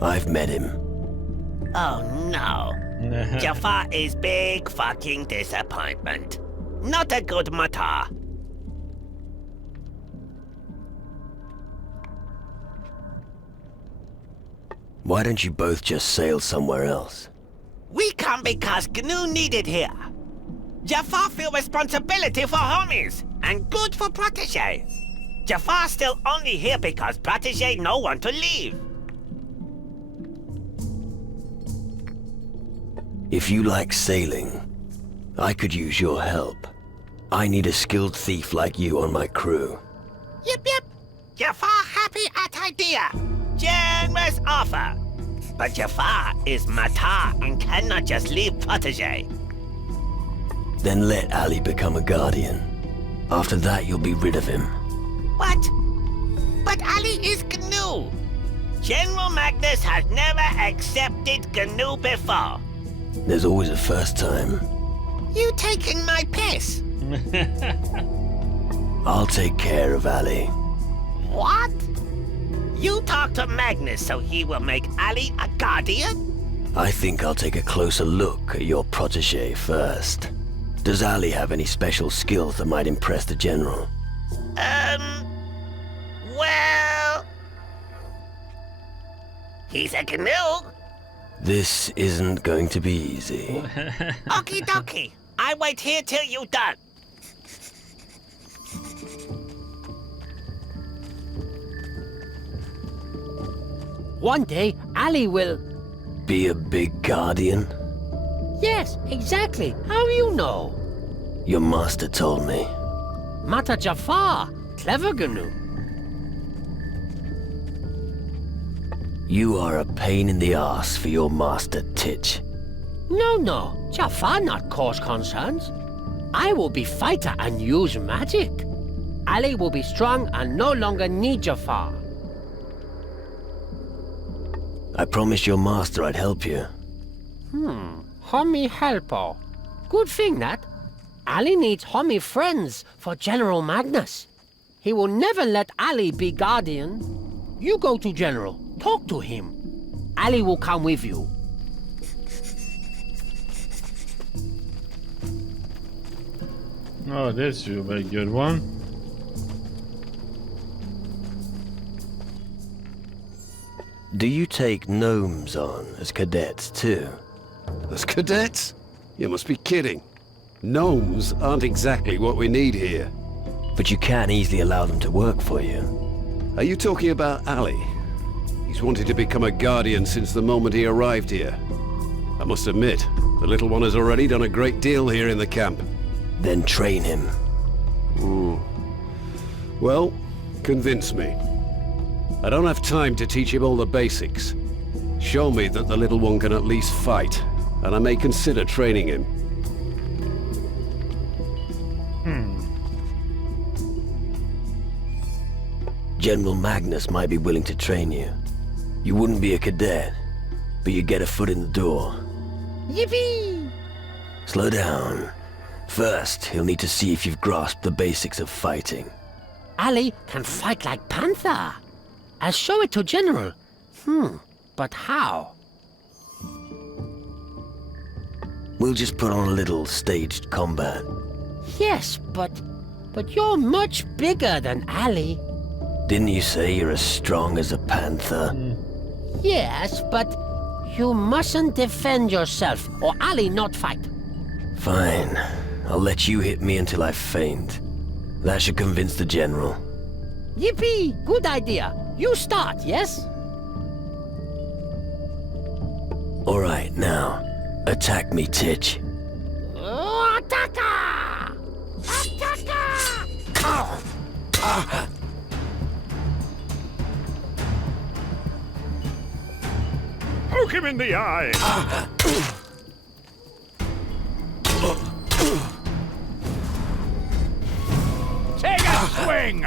I've met him. Oh no. Jaffar is big fucking disappointment. Not a good Matar. Why don't you both just sail somewhere else? We come because Gnu needed here. Jaffar feel responsibility for homies, and good for Protege. Jaffar still only here because Protege no want to leave. If you like sailing, I could use your help. I need a skilled thief like you on my crew. Yep. Jaffar happy at idea. Generous offer. But Jaffar is Matar and cannot just leave protege. Then let Ali become a guardian. After that, you'll be rid of him. What? But Ali is GNU. General Magnus has never accepted GNU before. There's always a first time. You taking my piss? I'll take care of Ali. What? You talk to Magnus so he will make Ali a guardian? I think I'll take a closer look at your protege first. Does Ali have any special skills that might impress the general? Well... he's a GNU. This isn't going to be easy. Okie dokie. I wait here till you done. One day, Ali will... Be a big guardian? Yes, exactly. How you know? Your master told me. Mata Jaffar, clever GNU. You are a pain in the ass for your master, Titch. No. Jaffar not cause concerns. I will be fighter and use magic. Ali will be strong and no longer need Jaffar. I promised your master I'd help you. Homie helper. Good thing that. Ali needs homie friends for General Magnus. He will never let Ali be guardian. You go to General. Talk to him. Ali will come with you. Oh, this should be a good one. Do you take gnomes on as cadets too? As cadets? You must be kidding. Gnomes aren't exactly what we need here. But you can easily allow them to work for you. Are you talking about Ali? He's wanted to become a guardian since the moment he arrived here. I must admit, the little one has already done a great deal here in the camp. Then train him. Well, convince me. I don't have time to teach him all the basics. Show me that the little one can at least fight, and I may consider training him. General Magnus might be willing to train you. You wouldn't be a cadet, but you get a foot in the door. Yippee! Slow down. First, he'll need to see if you've grasped the basics of fighting. Ali can fight like Panther. I'll show it to General. But how? We'll just put on a little staged combat. Yes, but you're much bigger than Ali. Didn't you say you're as strong as a panther? Yes, but you mustn't defend yourself, or Ali not fight. Fine. I'll let you hit me until I faint. That should convince the general. Yippee! Good idea. You start, yes? All right, now, attack me, Titch. Attacka! Attacka! Poke him in the eye! Take a swing!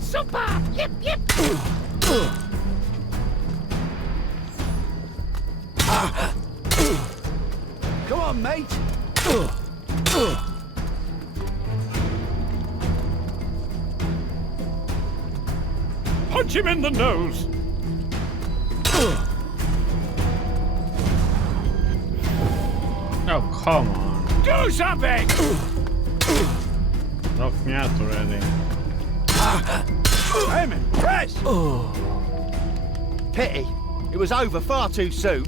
Super! Yip, yip! Come on, mate! Punch him in the nose! Oh, come on. Do something! Knock me out already. Aiming, press! Pity. It was over far too soon.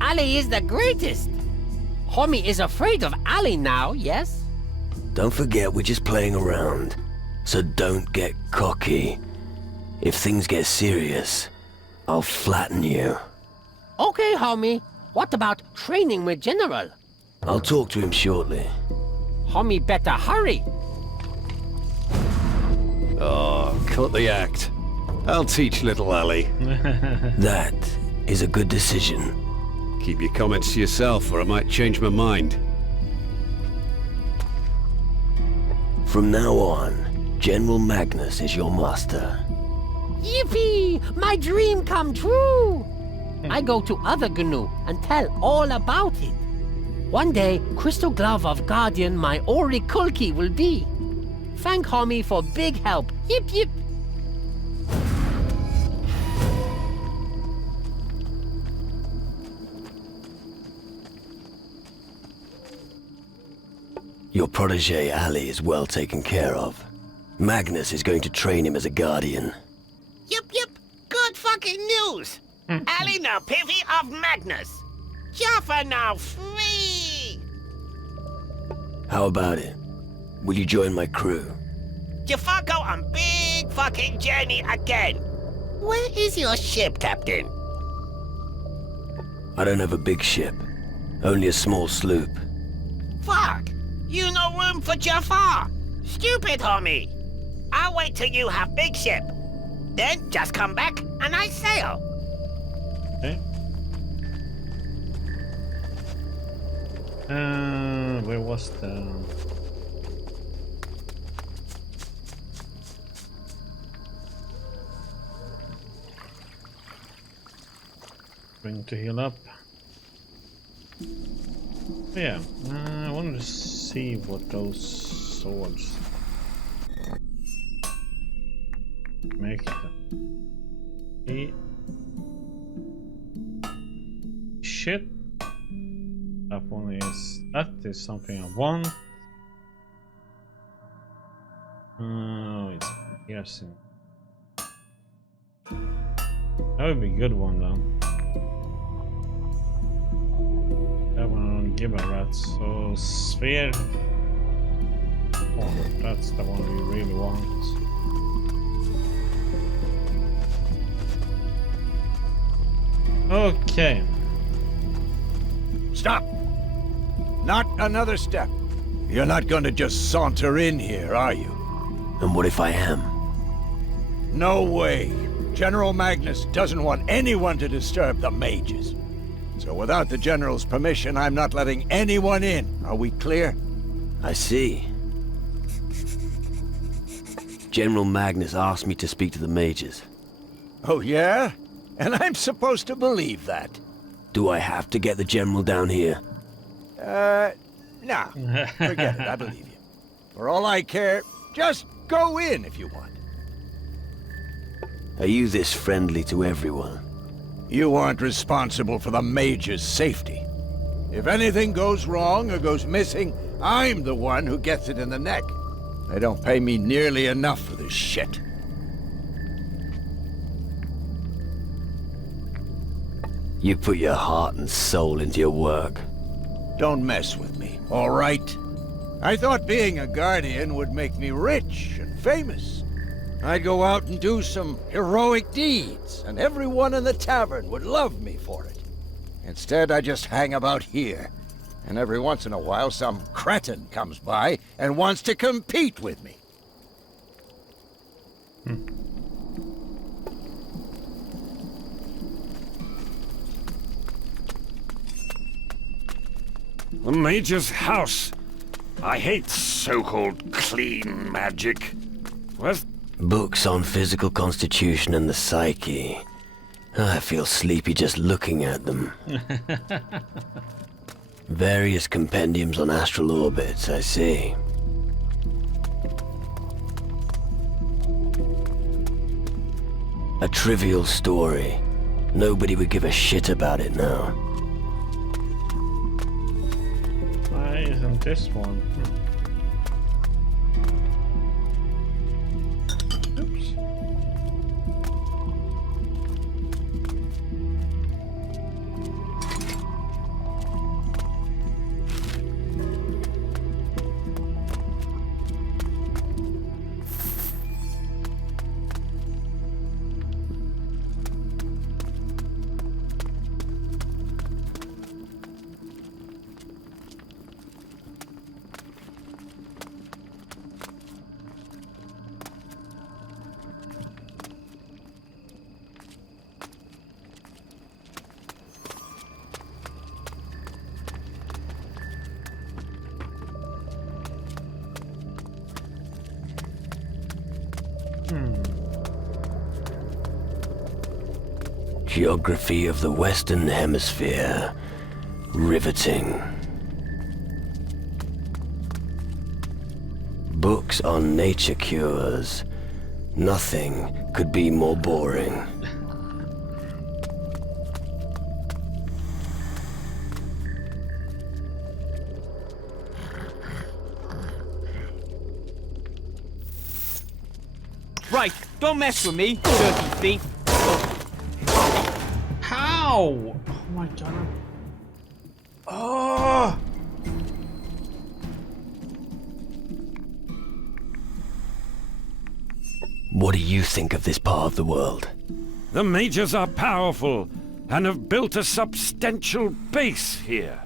Ali is the greatest. Homie is afraid of Ali now, yes? Don't forget we're just playing around. So don't get cocky. If things get serious, I'll flatten you. Okay, homie. What about training with General? I'll talk to him shortly. Homie better hurry. Oh, cut the act. I'll teach little Ali. That is a good decision. Keep your comments to yourself or I might change my mind. From now on, General Magnus is your master. Yippee! My dream come true! I go to other GNU and tell all about it. One day, Crystal Glove of Guardian my Ori Kulki will be. Thank homie for big help. Yip yip! Your protege Ali is well taken care of. Magnus is going to train him as a guardian. Yep, yep. Good fucking news. Ali now Pivy of Magnus. Jaffar now free. How about it? Will you join my crew? Jaffar go on big fucking journey again. Where is your ship, Captain? I don't have a big ship. Only a small sloop. Fuck. You no room for Jaffar. Stupid, homie. I'll wait till you have big ship. Then just come back and I sail. Okay. Where was the... Bring to heal up. Yeah, I wanted to see what those swords make them. Shit. That is something I want. Oh, it's piercing. That would be a good one though. That one I don't give a rat. So sphere. Oh, that's the one we really want. Okay. Stop! Not another step. You're not going to just saunter in here, are you? And what if I am? No way. General Magnus doesn't want anyone to disturb the mages. So without the General's permission, I'm not letting anyone in. Are we clear? I see. General Magnus asked me to speak to the mages. Oh, yeah? And I'm supposed to believe that? Do I have to get the General down here? Nah. Forget it, I believe you. For all I care, just go in if you want. Are you this friendly to everyone? You aren't responsible for the mage's safety. If anything goes wrong or goes missing, I'm the one who gets it in the neck. They don't pay me nearly enough for this shit. You put your heart and soul into your work. Don't mess with me, all right? I thought being a guardian would make me rich and famous. I'd go out and do some heroic deeds, and everyone in the tavern would love me for it. Instead, I just hang about here, and every once in a while some cretin comes by and wants to compete with me. The Mage's house. I hate so-called clean magic. Where's... Books on physical constitution and the psyche. I feel sleepy just looking at them. Various compendiums on astral orbits, I see. A trivial story. Nobody would give a shit about it now. Why isn't this one? Oops. Geography of the Western Hemisphere. Riveting. Books on nature cures. Nothing could be more boring. Right, don't mess with me, dirty thief. How? Oh my god. Oh! What do you think of this part of the world? The mages are powerful and have built a substantial base here.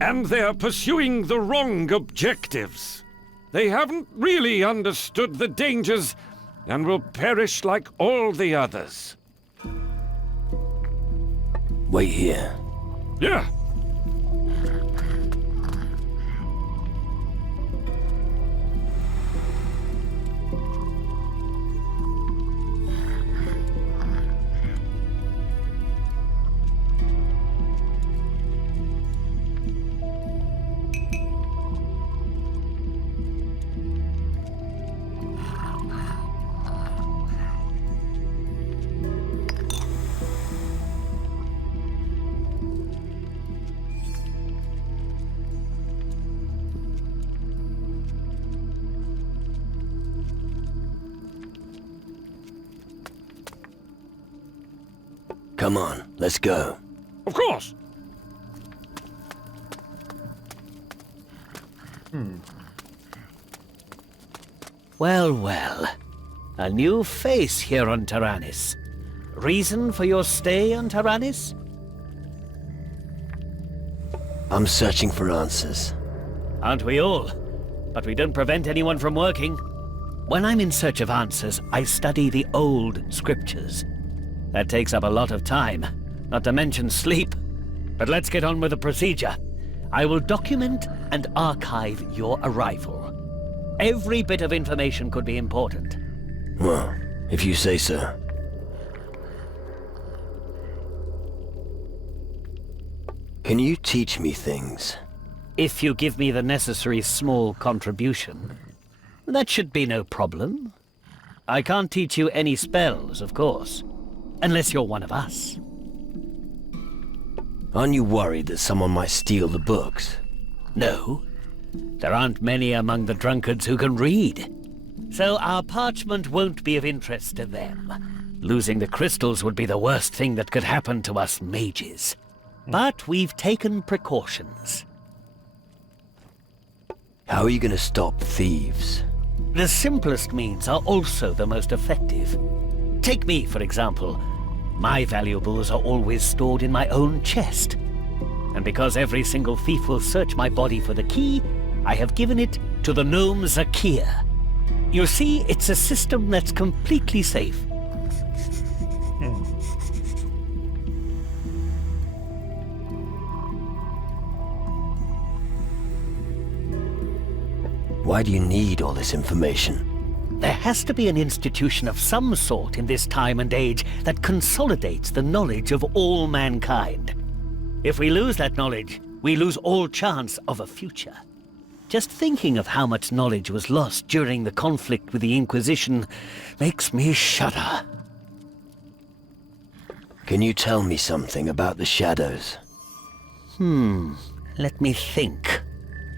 And they are pursuing the wrong objectives. They haven't really understood the dangers and will perish like all the others. Wait here. Yeah. Come on, let's go. Of course. Well, well. A new face here on Tyrannus. Reason for your stay on Tyrannus? I'm searching for answers. Aren't we all? But we don't prevent anyone from working. When I'm in search of answers, I study the old scriptures. That takes up a lot of time, not to mention sleep. But let's get on with the procedure. I will document and archive your arrival. Every bit of information could be important. Well, if you say so. Can you teach me things? If you give me the necessary small contribution, that should be no problem. I can't teach you any spells, of course. Unless you're one of us. Aren't you worried that someone might steal the books? No. There aren't many among the drunkards who can read. So our parchment won't be of interest to them. Losing the crystals would be the worst thing that could happen to us mages. But we've taken precautions. How are you going to stop thieves? The simplest means are also the most effective. Take me, for example. My valuables are always stored in my own chest. And because every single thief will search my body for the key, I have given it to the gnome Zakia. You see, it's a system that's completely safe. Why do you need all this information? There has to be an institution of some sort in this time and age that consolidates the knowledge of all mankind. If we lose that knowledge, we lose all chance of a future. Just thinking of how much knowledge was lost during the conflict with the Inquisition makes me shudder. Can you tell me something about the shadows? Let me think.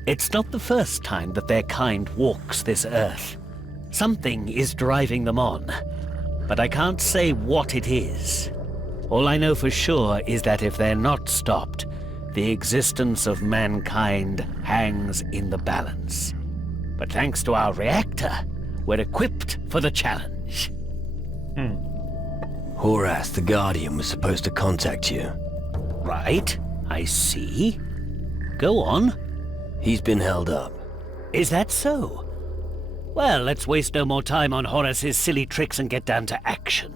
It's not the first time that their kind walks this earth. Something is driving them on, but I can't say what it is. All I know for sure is that if they're not stopped, the existence of mankind hangs in the balance. But thanks to our reactor, we're equipped for the challenge. Horace, the Guardian, was supposed to contact you. Right, I see. Go on. He's been held up. Is that so? Well, let's waste no more time on Horace's silly tricks and get down to action.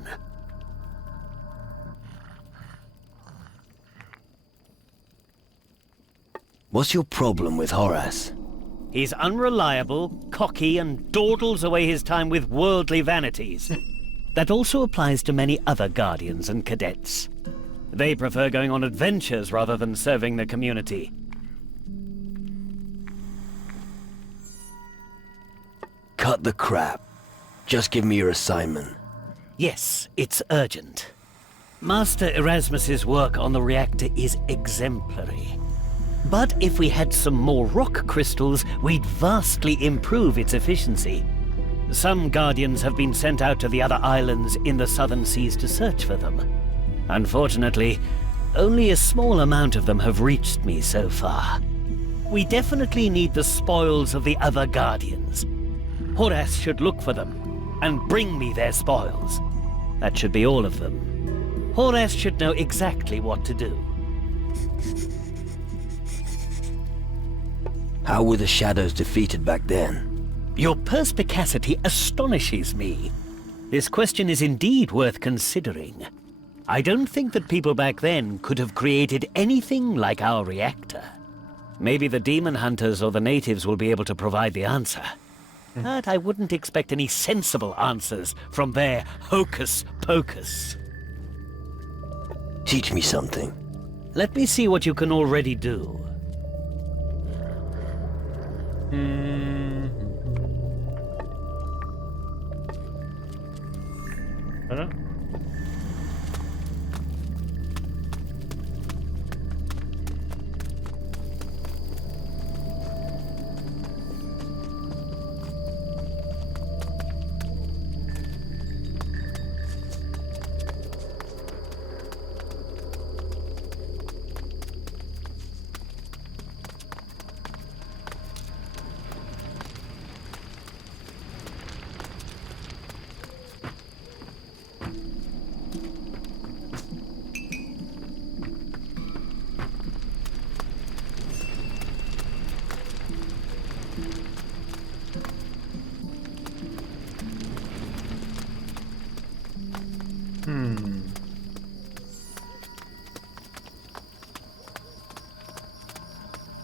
What's your problem with Horace? He's unreliable, cocky, and dawdles away his time with worldly vanities. That also applies to many other guardians and cadets. They prefer going on adventures rather than serving the community. Cut the crap. Just give me your assignment. Yes, it's urgent. Master Erasmus's work on the reactor is exemplary. But if we had some more rock crystals, we'd vastly improve its efficiency. Some Guardians have been sent out to the other islands in the southern seas to search for them. Unfortunately, only a small amount of them have reached me so far. We definitely need the spoils of the other Guardians. Horace should look for them, and bring me their spoils. That should be all of them. Horace should know exactly what to do. How were the shadows defeated back then? Your perspicacity astonishes me. This question is indeed worth considering. I don't think that people back then could have created anything like our reactor. Maybe the demon hunters or the natives will be able to provide the answer. But I wouldn't expect any sensible answers from their hocus pocus. Teach me something. Let me see what you can already do. Hello?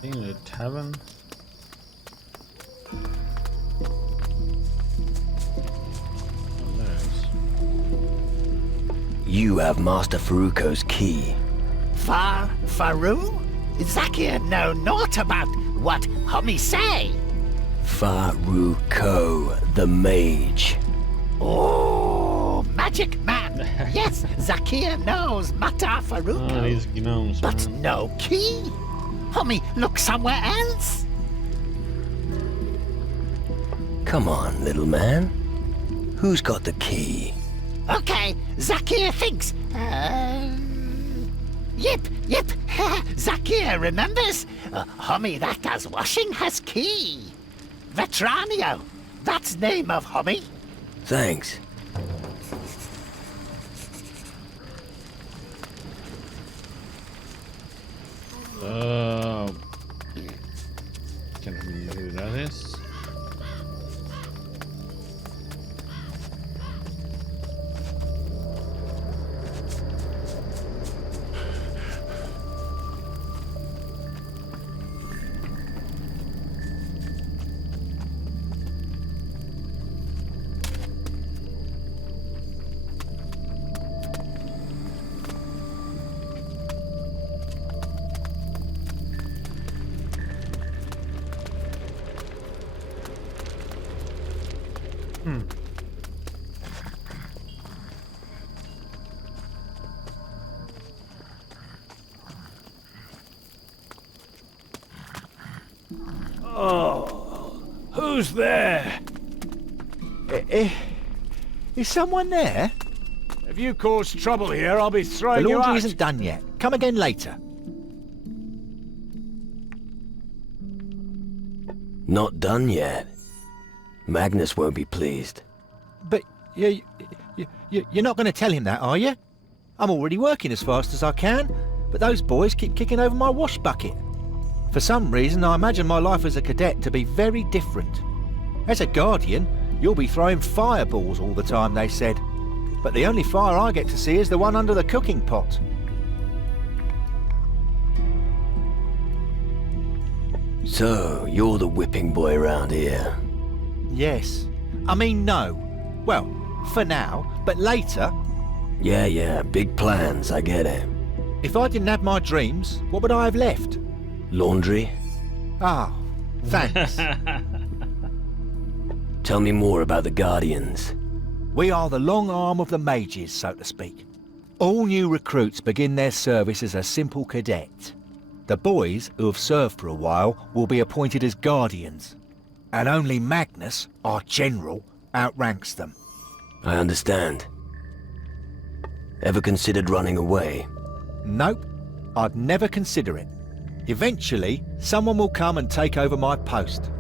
In the tavern. You have Master Faruko's key. Faru? Zakir know naught about what homie say. Faruko, the mage. Oh, magic man. Yes, Zakir knows Mata Faruko. Oh, these gnomes, but man. no key. Homie, look somewhere else. Come on, little man. Who's got the key? Okay, Zakir thinks. Yep. Zakir remembers. Homie that does washing has key. Vetranio. That's name of homie. Thanks. Can't remember who that is. Oh, who's there? Is someone there? If you cause trouble here, I'll be throwing The you laundry out. isn't done yet. Come again later. Not done yet. Magnus won't be pleased. But you're not going to tell him that, are you? I'm already working as fast as I can, but those boys keep kicking over my wash bucket. For some reason, I imagine my life as a cadet to be very different. As a guardian, you'll be throwing fireballs all the time, they said. But the only fire I get to see is the one under the cooking pot. So, you're the whipping boy around here. Yes. I mean, no. Well, for now, but later... Yeah, big plans, I get it. If I didn't have my dreams, what would I have left? Laundry? Ah, thanks. Tell me more about the Guardians. We are the long arm of the mages, so to speak. All new recruits begin their service as a simple cadet. The boys, who have served for a while, will be appointed as Guardians. And only Magnus, our general, outranks them. I understand. Ever considered running away? Nope, I'd never consider it. Eventually, someone will come and take over my post.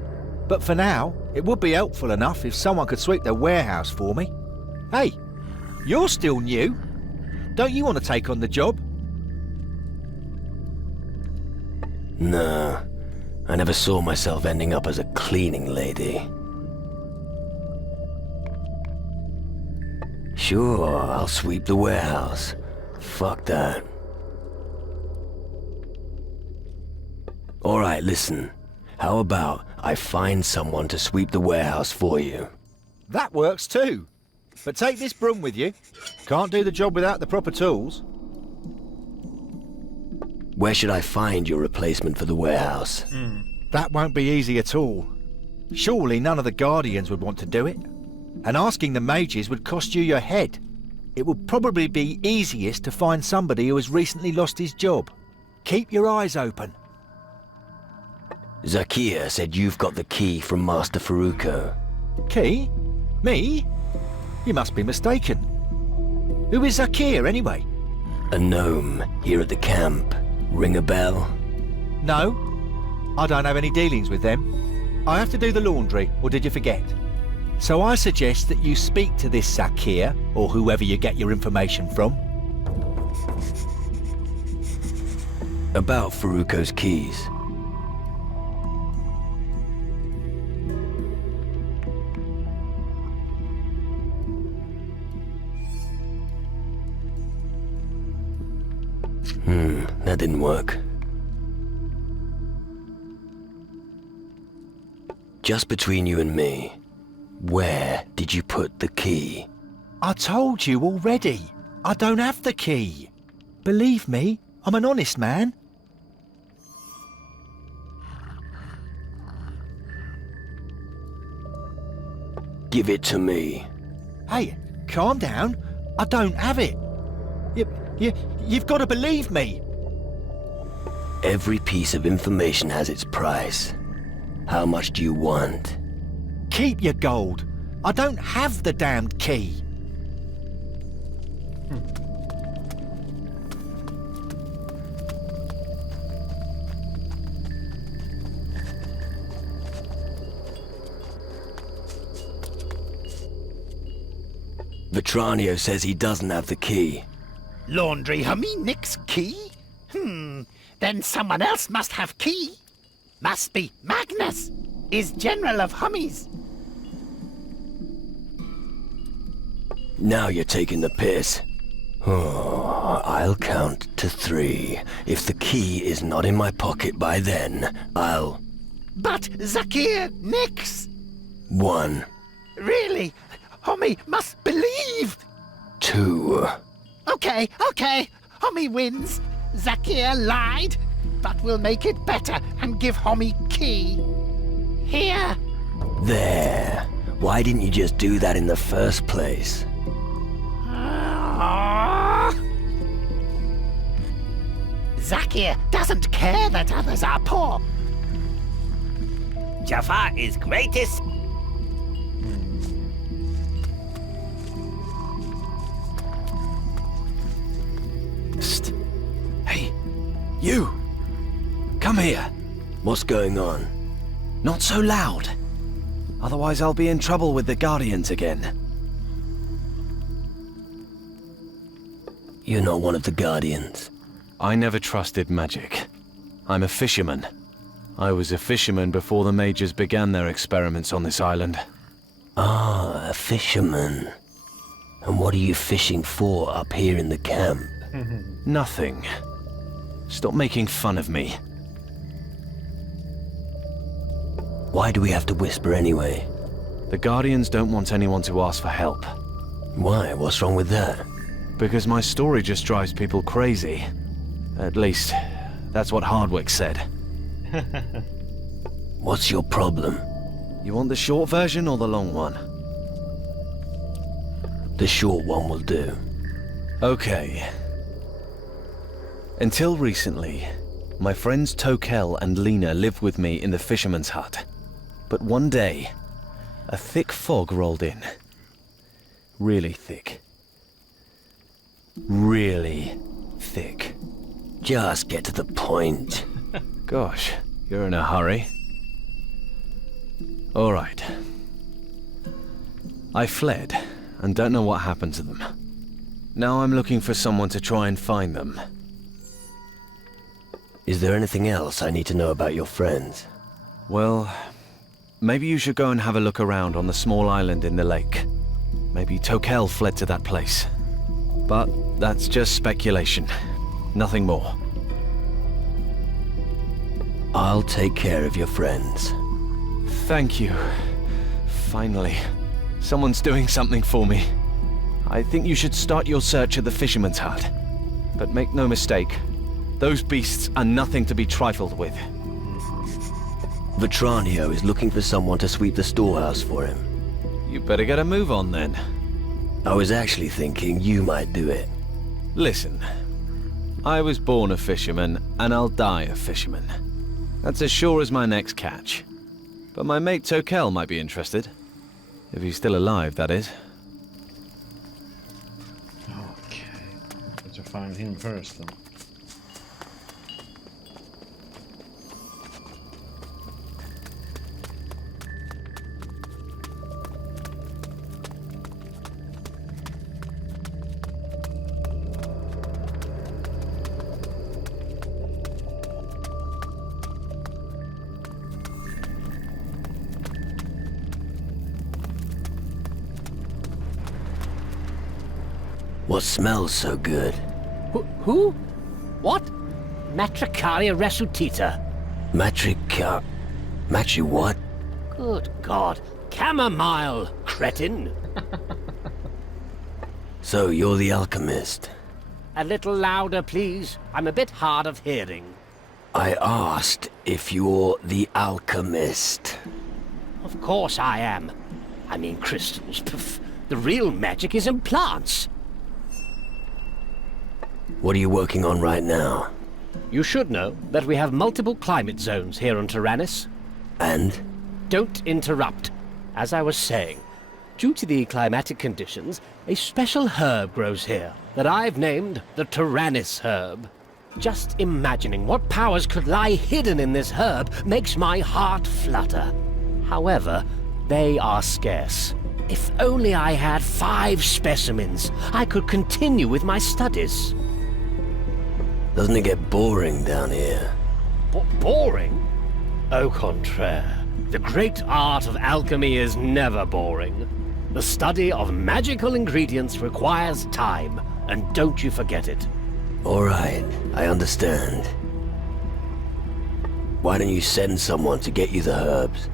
But for now, it would be helpful enough if someone could sweep the warehouse for me. Hey, you're still new. Don't you want to take on the job? No, I never saw myself ending up as a cleaning lady. Sure, I'll sweep the warehouse. Fuck that. Alright, listen. How about I find someone to sweep the warehouse for you? That works too. But take this broom with you. Can't do the job without the proper tools. Where should I find your replacement for the warehouse? That won't be easy at all. Surely none of the Guardians would want to do it. And asking the mages would cost you your head. It would probably be easiest to find somebody who has recently lost his job. Keep your eyes open. Zakia said you've got the key from Master Faruko. Key? Me? You must be mistaken. Who is Zakia, anyway? A gnome here at the camp. Ring a bell? No, I don't have any dealings with them. I have to do the laundry, or did you forget? So I suggest that you speak to this Zakia, or whoever you get your information from. About Faruko's keys. That didn't work. Just between you and me, where did you put the key? I told you already. I don't have the key. Believe me, I'm an honest man. Give it to me. Hey, calm down. I don't have it. You've got to believe me. Every piece of information has its price. How much do you want? Keep your gold. I don't have the damned key. Vetranio says he doesn't have the key. Laundry Hummy Nick's key? Then someone else must have key. Must be Magnus, is General of Hummies. Now you're taking the piss. Oh, I'll count to 3. If the key is not in my pocket by then, I'll... But Zakir Nix! 1. Really? Hummy must believe! 2. Okay. Hummy wins. Zakir lied, but we'll make it better and give Hummy key. Here. There. Why didn't you just do that in the first place? Zakir doesn't care that others are poor. Jaffar is greatest. Psst. Hey, you! Come here. What's going on? Not so loud. Otherwise I'll be in trouble with the Guardians again. You're not one of the Guardians. I never trusted magic. I'm a fisherman. I was a fisherman before the mages began their experiments on this island. Ah, a fisherman. And what are you fishing for up here in the camp? Nothing. Stop making fun of me. Why do we have to whisper anyway? The Guardians don't want anyone to ask for help. Why? What's wrong with that? Because my story just drives people crazy. At least, that's what Hardwick said. What's your problem? You want the short version or the long one? The short one will do. Okay. Until recently, my friends Tokel and Lena lived with me in the fisherman's hut. But one day, a thick fog rolled in. Really thick. Really thick. Just get to the point. Gosh, you're in a hurry. All right. I fled, and don't know what happened to them. Now I'm looking for someone to try and find them. Is there anything else I need to know about your friends? Well, maybe you should go and have a look around on the small island in the lake. Maybe Tokel fled to that place. But that's just speculation. Nothing more. I'll take care of your friends. Thank you. Finally. Someone's doing something for me. I think you should start your search at the fisherman's hut. But make no mistake, those beasts are nothing to be trifled with. Vetranio is looking for someone to sweep the storehouse for him. You better get a move on then. I was actually thinking you might do it. Listen, I was born a fisherman, and I'll die a fisherman. That's as sure as my next catch. But my mate Tokel might be interested. If he's still alive, that is. Okay. Better find him first then. What smells so good? Who? What? Matricaria resuscita. Matri what? Good God. Chamomile, cretin. So, you're the alchemist? A little louder, please. I'm a bit hard of hearing. I asked if you're the alchemist. Of course I am. I mean crystals. Pff, the real magic is in plants. What are you working on right now? You should know that we have multiple climate zones here on Tyrannus. And? Don't interrupt. As I was saying, due to the climatic conditions, a special herb grows here that I've named the Tyrannus herb. Just imagining what powers could lie hidden in this herb makes my heart flutter. However, they are scarce. If only I had 5 specimens, I could continue with my studies. Doesn't it get boring down here? Boring? Au contraire. The great art of alchemy is never boring. The study of magical ingredients requires time, and don't you forget it. All right, I understand. Why don't you send someone to get you the herbs?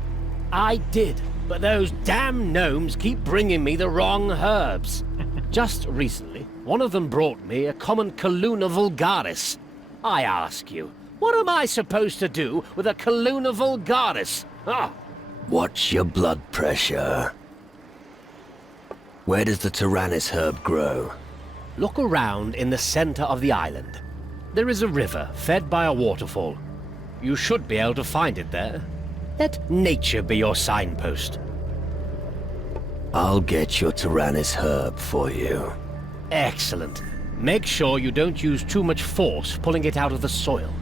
I did, but those damn gnomes keep bringing me the wrong herbs. Just recently, one of them brought me a common Calluna vulgaris. I ask you, what am I supposed to do with a Calluna vulgaris? Ah. Watch your blood pressure. Where does the Tyrannus herb grow? Look around in the center of the island. There is a river fed by a waterfall. You should be able to find it there. Let nature be your signpost. I'll get your Tyrannus herb for you. Excellent. Make sure you don't use too much force pulling it out of the soil.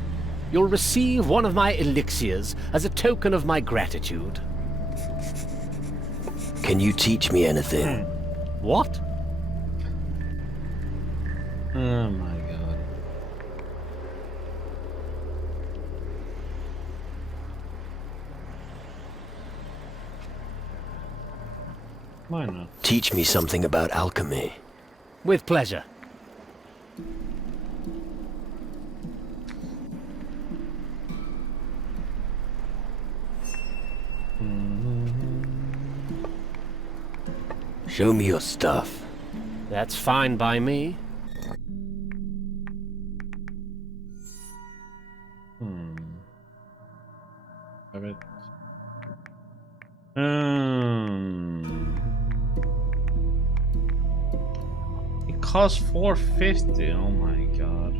You'll receive one of my elixirs as a token of my gratitude. Can you teach me anything? What? Oh my god. Why not? Teach me something about alchemy. With pleasure. Show me your stuff. That's fine by me. A bit. It costs 450. Oh my god.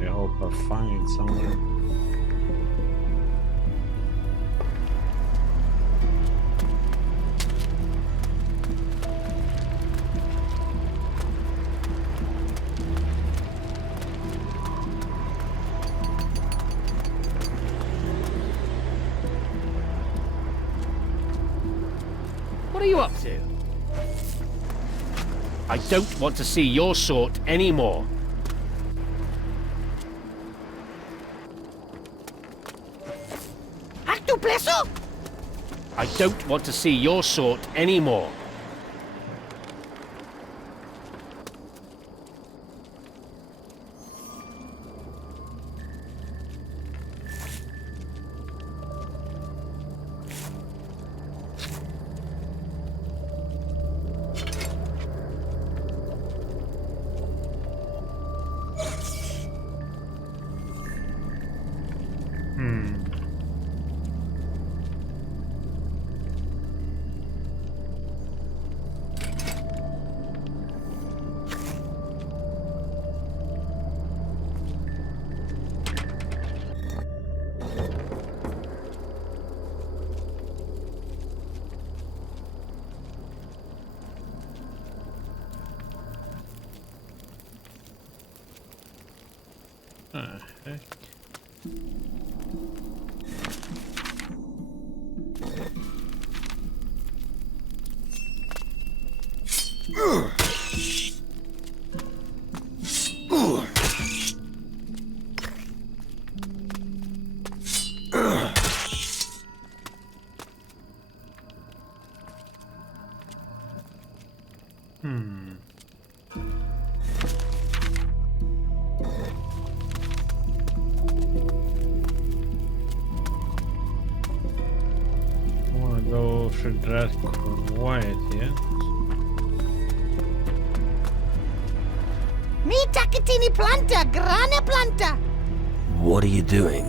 I hope I find it somewhere. What are you up to? I don't want to see your sort anymore. I don't want to see your sort anymore. Okay. Should that quiet yet? Mi takitini planta, grana planta, What are you doing?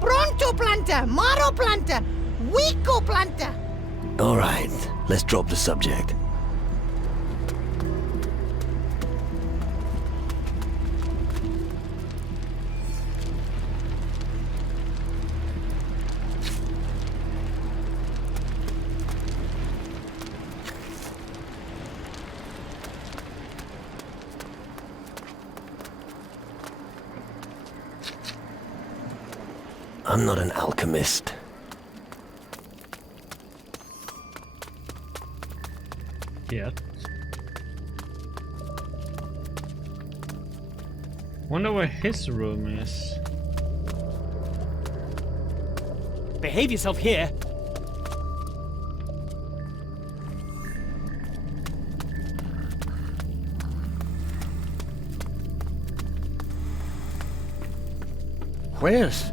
pronto planta, maro planta, wico planta. All right, let's drop the subject. I'm not an alchemist. Yet. Wonder where his room is. Behave yourself here. Where's?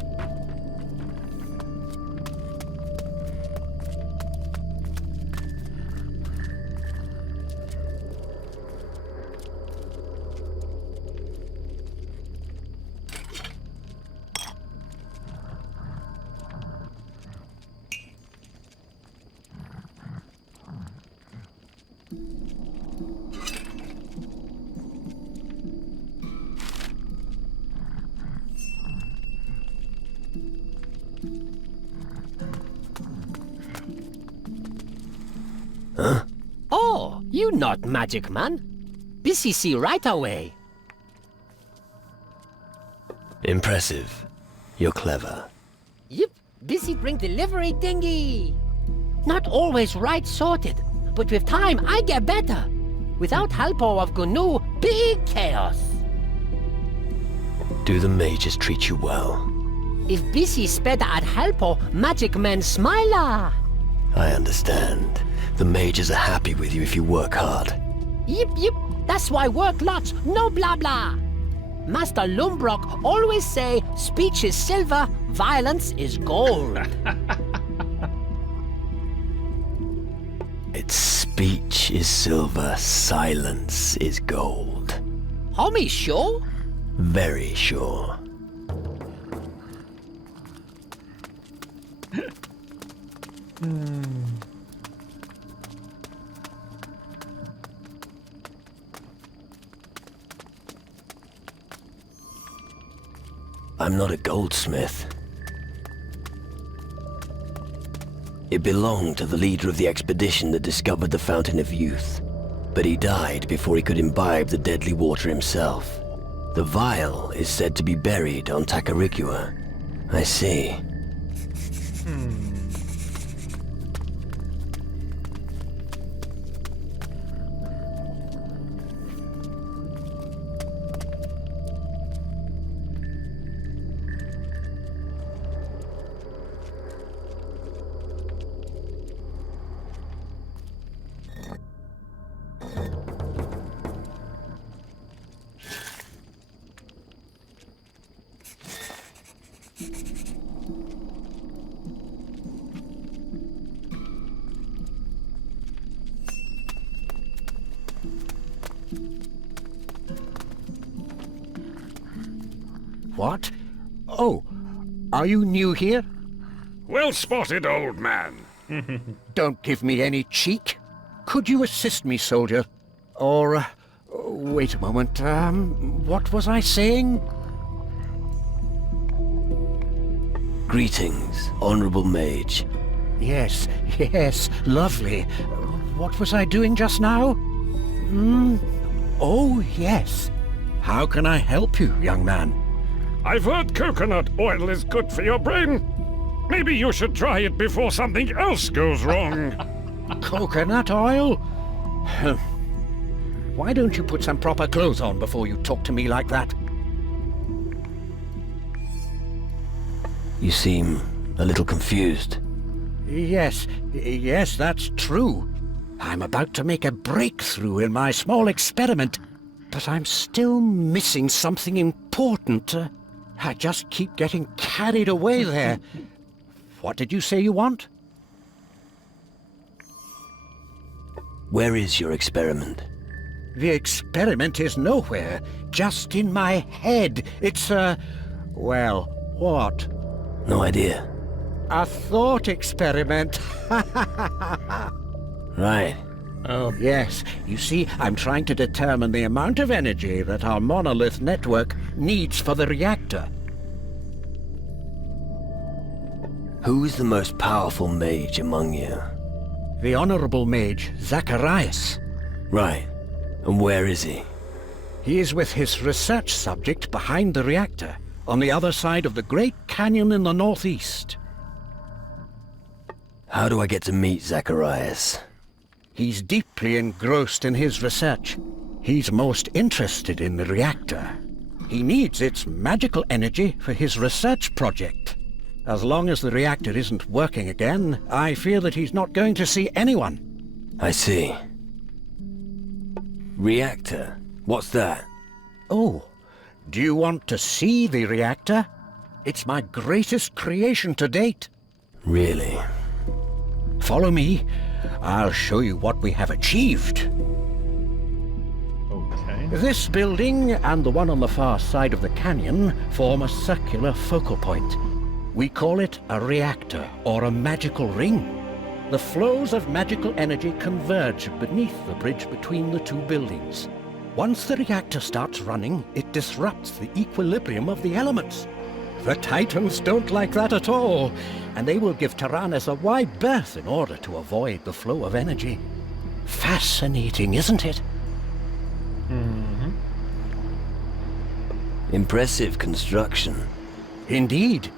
Huh? Oh, you not magic man. Busy see right away. Impressive. You're clever. Yep, busy bring delivery dingy. Not always right sorted, but with time I get better. Without help of Gnu, big chaos. Do the mages treat you well? If busy sped at helpo, magic man smiler. I understand. The mages are happy with you if you work hard. Yep, that's why work lots, no blah blah. Master Lumbrock always say, speech is silver, violence is gold. Speech is silver, silence is gold. Homie, sure? Very sure. I'm not a goldsmith. It belonged to the leader of the expedition that discovered the Fountain of Youth. But he died before he could imbibe the deadly water himself. The vial is said to be buried on Tacarigua. I see. What? Oh, are you new here? Well spotted, old man. Don't give me any cheek. Could you assist me, soldier? Or, wait a moment, what was I saying? Greetings, honorable mage. Yes, lovely. What was I doing just now? Oh, yes. How can I help you, young man? I've heard coconut oil is good for your brain. Maybe you should try it before something else goes wrong. Coconut oil? Why don't you put some proper clothes on before you talk to me like that? You seem a little confused. Yes, that's true. I'm about to make a breakthrough in my small experiment, but I'm still missing something important. I just keep getting carried away there. What did you say you want? Where is your experiment? The experiment is nowhere, just in my head. It's well, what? No idea. A thought experiment. Right. Oh, yes. You see, I'm trying to determine the amount of energy that our monolith network needs for the reactor. Who is the most powerful mage among you? The Honorable Mage, Zacharias. Right. And where is he? He is with his research subject behind the reactor, on the other side of the Great Canyon in the northeast. How do I get to meet Zacharias? He's deeply engrossed in his research. He's most interested in the reactor. He needs its magical energy for his research project. As long as the reactor isn't working again, I fear that he's not going to see anyone. I see. Reactor? What's that? Oh, do you want to see the reactor? It's my greatest creation to date. Really? Follow me. I'll show you what we have achieved. Okay. This building and the one on the far side of the canyon form a circular focal point. We call it a reactor or a magical ring. The flows of magical energy converge beneath the bridge between the two buildings. Once the reactor starts running, it disrupts the equilibrium of the elements. The Titans don't like that at all, and they will give Tyrannus a wide berth in order to avoid the flow of energy. Fascinating, isn't it? Mm-hmm. Impressive construction. Indeed.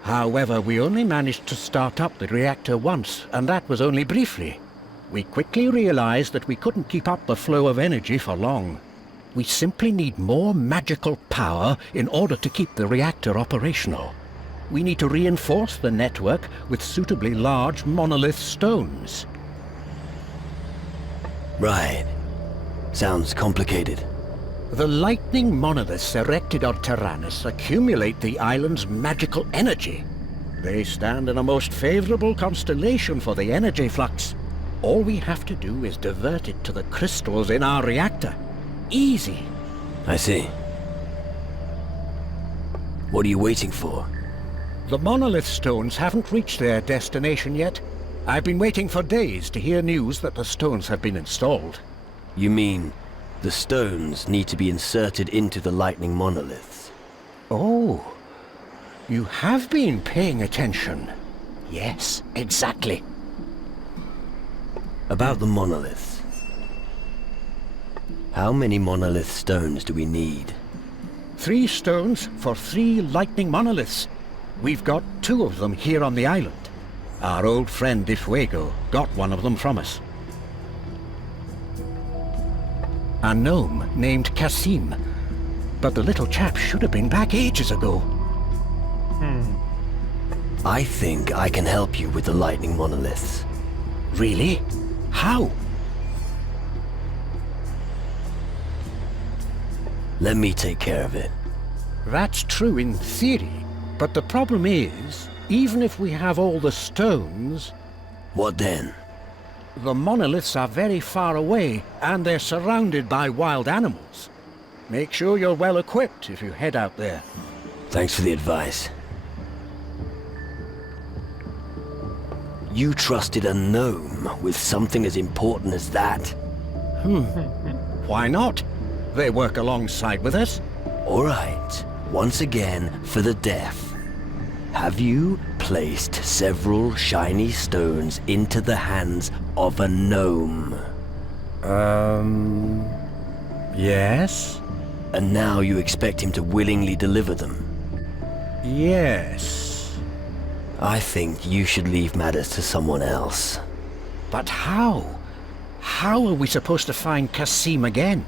However, we only managed to start up the reactor once, and that was only briefly. We quickly realized that we couldn't keep up the flow of energy for long. We simply need more magical power in order to keep the reactor operational. We need to reinforce the network with suitably large monolith stones. Right. Sounds complicated. The lightning monoliths erected on Tyrannus accumulate the island's magical energy. They stand in a most favorable constellation for the energy flux. All we have to do is divert it to the crystals in our reactor. Easy. I see. What are you waiting for? The monolith stones haven't reached their destination yet. I've been waiting for days to hear news that the stones have been installed. You mean the stones need to be inserted into the lightning monoliths? Oh, you have been paying attention. Yes, exactly. About the monoliths. How many monolith stones do we need? 3 stones for 3 lightning monoliths. We've got 2 of them here on the island. Our old friend Difuego got one of them from us. A gnome named Kasim. But the little chap should have been back ages ago. I think I can help you with the lightning monoliths. Really? How? Let me take care of it. That's true in theory, but the problem is, even if we have all the stones... What then? The monoliths are very far away, and they're surrounded by wild animals. Make sure you're well equipped if you head out there. Thanks for the advice. You trusted a gnome with something as important as that? Why not? They work alongside with us. All right. Once again, for the deaf. Have you placed several shiny stones into the hands of a gnome? Yes? And now you expect him to willingly deliver them? Yes. I think you should leave matters to someone else. But how? How are we supposed to find Kasim again?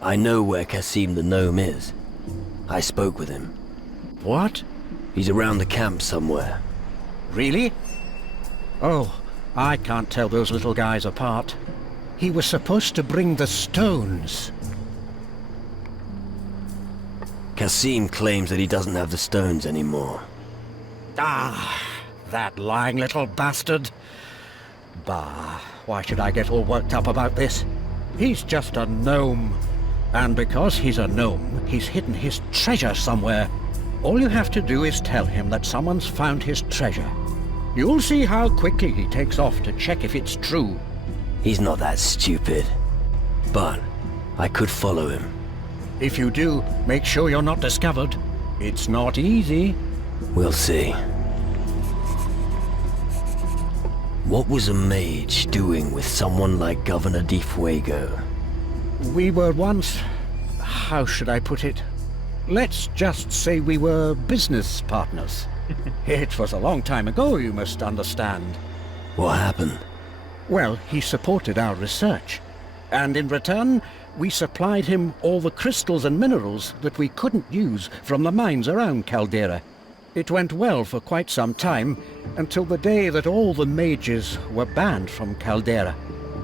I know where Kasim the gnome is. I spoke with him. What? He's around the camp somewhere. Really? Oh, I can't tell those little guys apart. He was supposed to bring the stones. Kasim claims that he doesn't have the stones anymore. Ah, that lying little bastard. Bah, why should I get all worked up about this? He's just a gnome. And because he's a gnome, he's hidden his treasure somewhere. All you have to do is tell him that someone's found his treasure. You'll see how quickly he takes off to check if it's true. He's not that stupid. But I could follow him. If you do, make sure you're not discovered. It's not easy. We'll see. What was a mage doing with someone like Governor Difuego? We were once... how should I put it? Let's just say we were business partners. It was a long time ago, you must understand. What happened? Well, he supported our research. And in return, we supplied him all the crystals and minerals that we couldn't use from the mines around Caldera. It went well for quite some time, until the day that all the mages were banned from Caldera.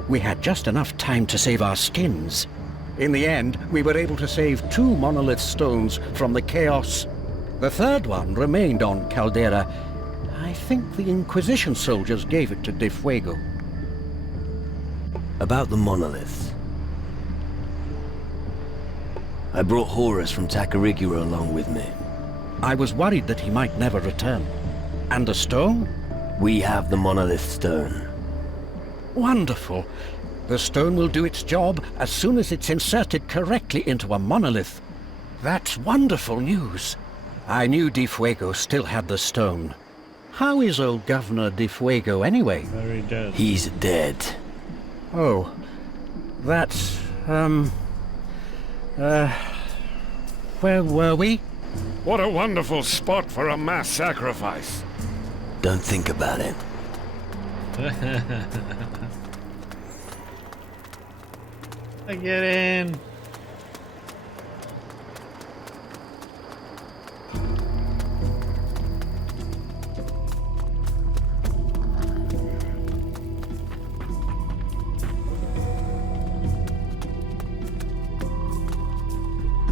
We had just enough time to save our skins. In the end, we were able to save 2 monolith stones from the chaos. The third one remained on Caldera. I think the Inquisition soldiers gave it to Difuego. About the monoliths. I brought Horus from Tacarigua along with me. I was worried that he might never return. And the stone? We have the monolith stone. Wonderful. The stone will do its job as soon as it's inserted correctly into a monolith. That's wonderful news. I knew Difuego still had the stone. How is old Governor Difuego anyway? Very dead. He's dead. Oh, that's, where were we? What a wonderful spot for a mass sacrifice. Don't think about it. I get in.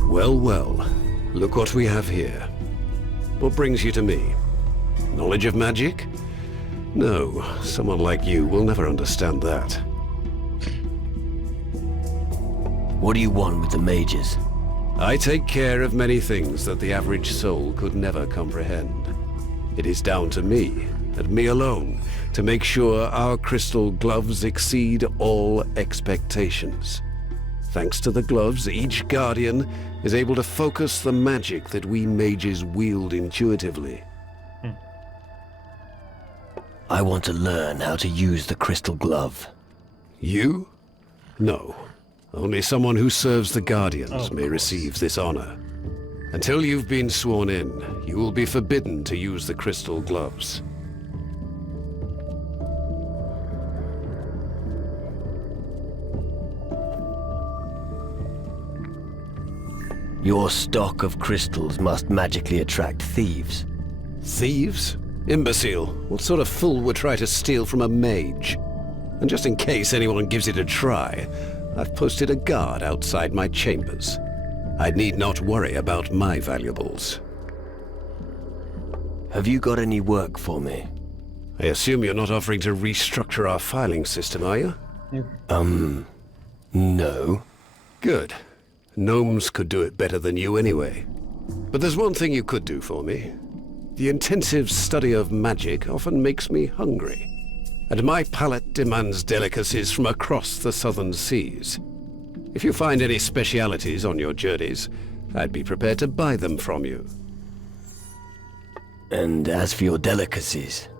Well, well. Look what we have here. What brings you to me? Knowledge of magic? No, someone like you will never understand that. What do you want with the mages? I take care of many things that the average soul could never comprehend. It is down to me, and me alone, to make sure our crystal gloves exceed all expectations. Thanks to the gloves, each guardian is able to focus the magic that we mages wield intuitively. I want to learn how to use the crystal glove. You? No. Only someone who serves the Guardians may receive this honor. Until you've been sworn in, you will be forbidden to use the crystal gloves. Your stock of crystals must magically attract thieves. Thieves? Imbecile. What sort of fool would try to steal from a mage? And just in case anyone gives it a try, I've posted a guard outside my chambers. I need not worry about my valuables. Have you got any work for me? I assume you're not offering to restructure our filing system, are you? No. Good. Gnomes could do it better than you anyway. But there's one thing you could do for me. The intensive study of magic often makes me hungry, and my palate demands delicacies from across the southern seas. If you find any specialities on your journeys, I'd be prepared to buy them from you. And as for your delicacies,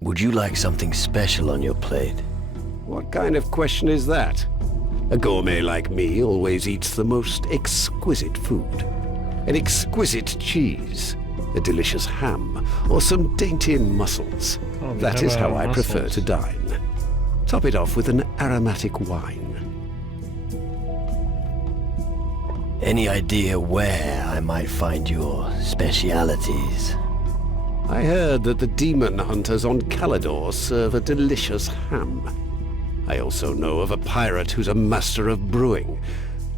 would you like something special on your plate? What kind of question is that? A gourmet like me always eats the most exquisite food. An exquisite cheese, a delicious ham, or some dainty mussels. That is how I prefer to dine. Top it off with an aromatic wine. Any idea where I might find your specialities? I heard that the demon hunters on Calidor serve a delicious ham. I also know of a pirate who's a master of brewing.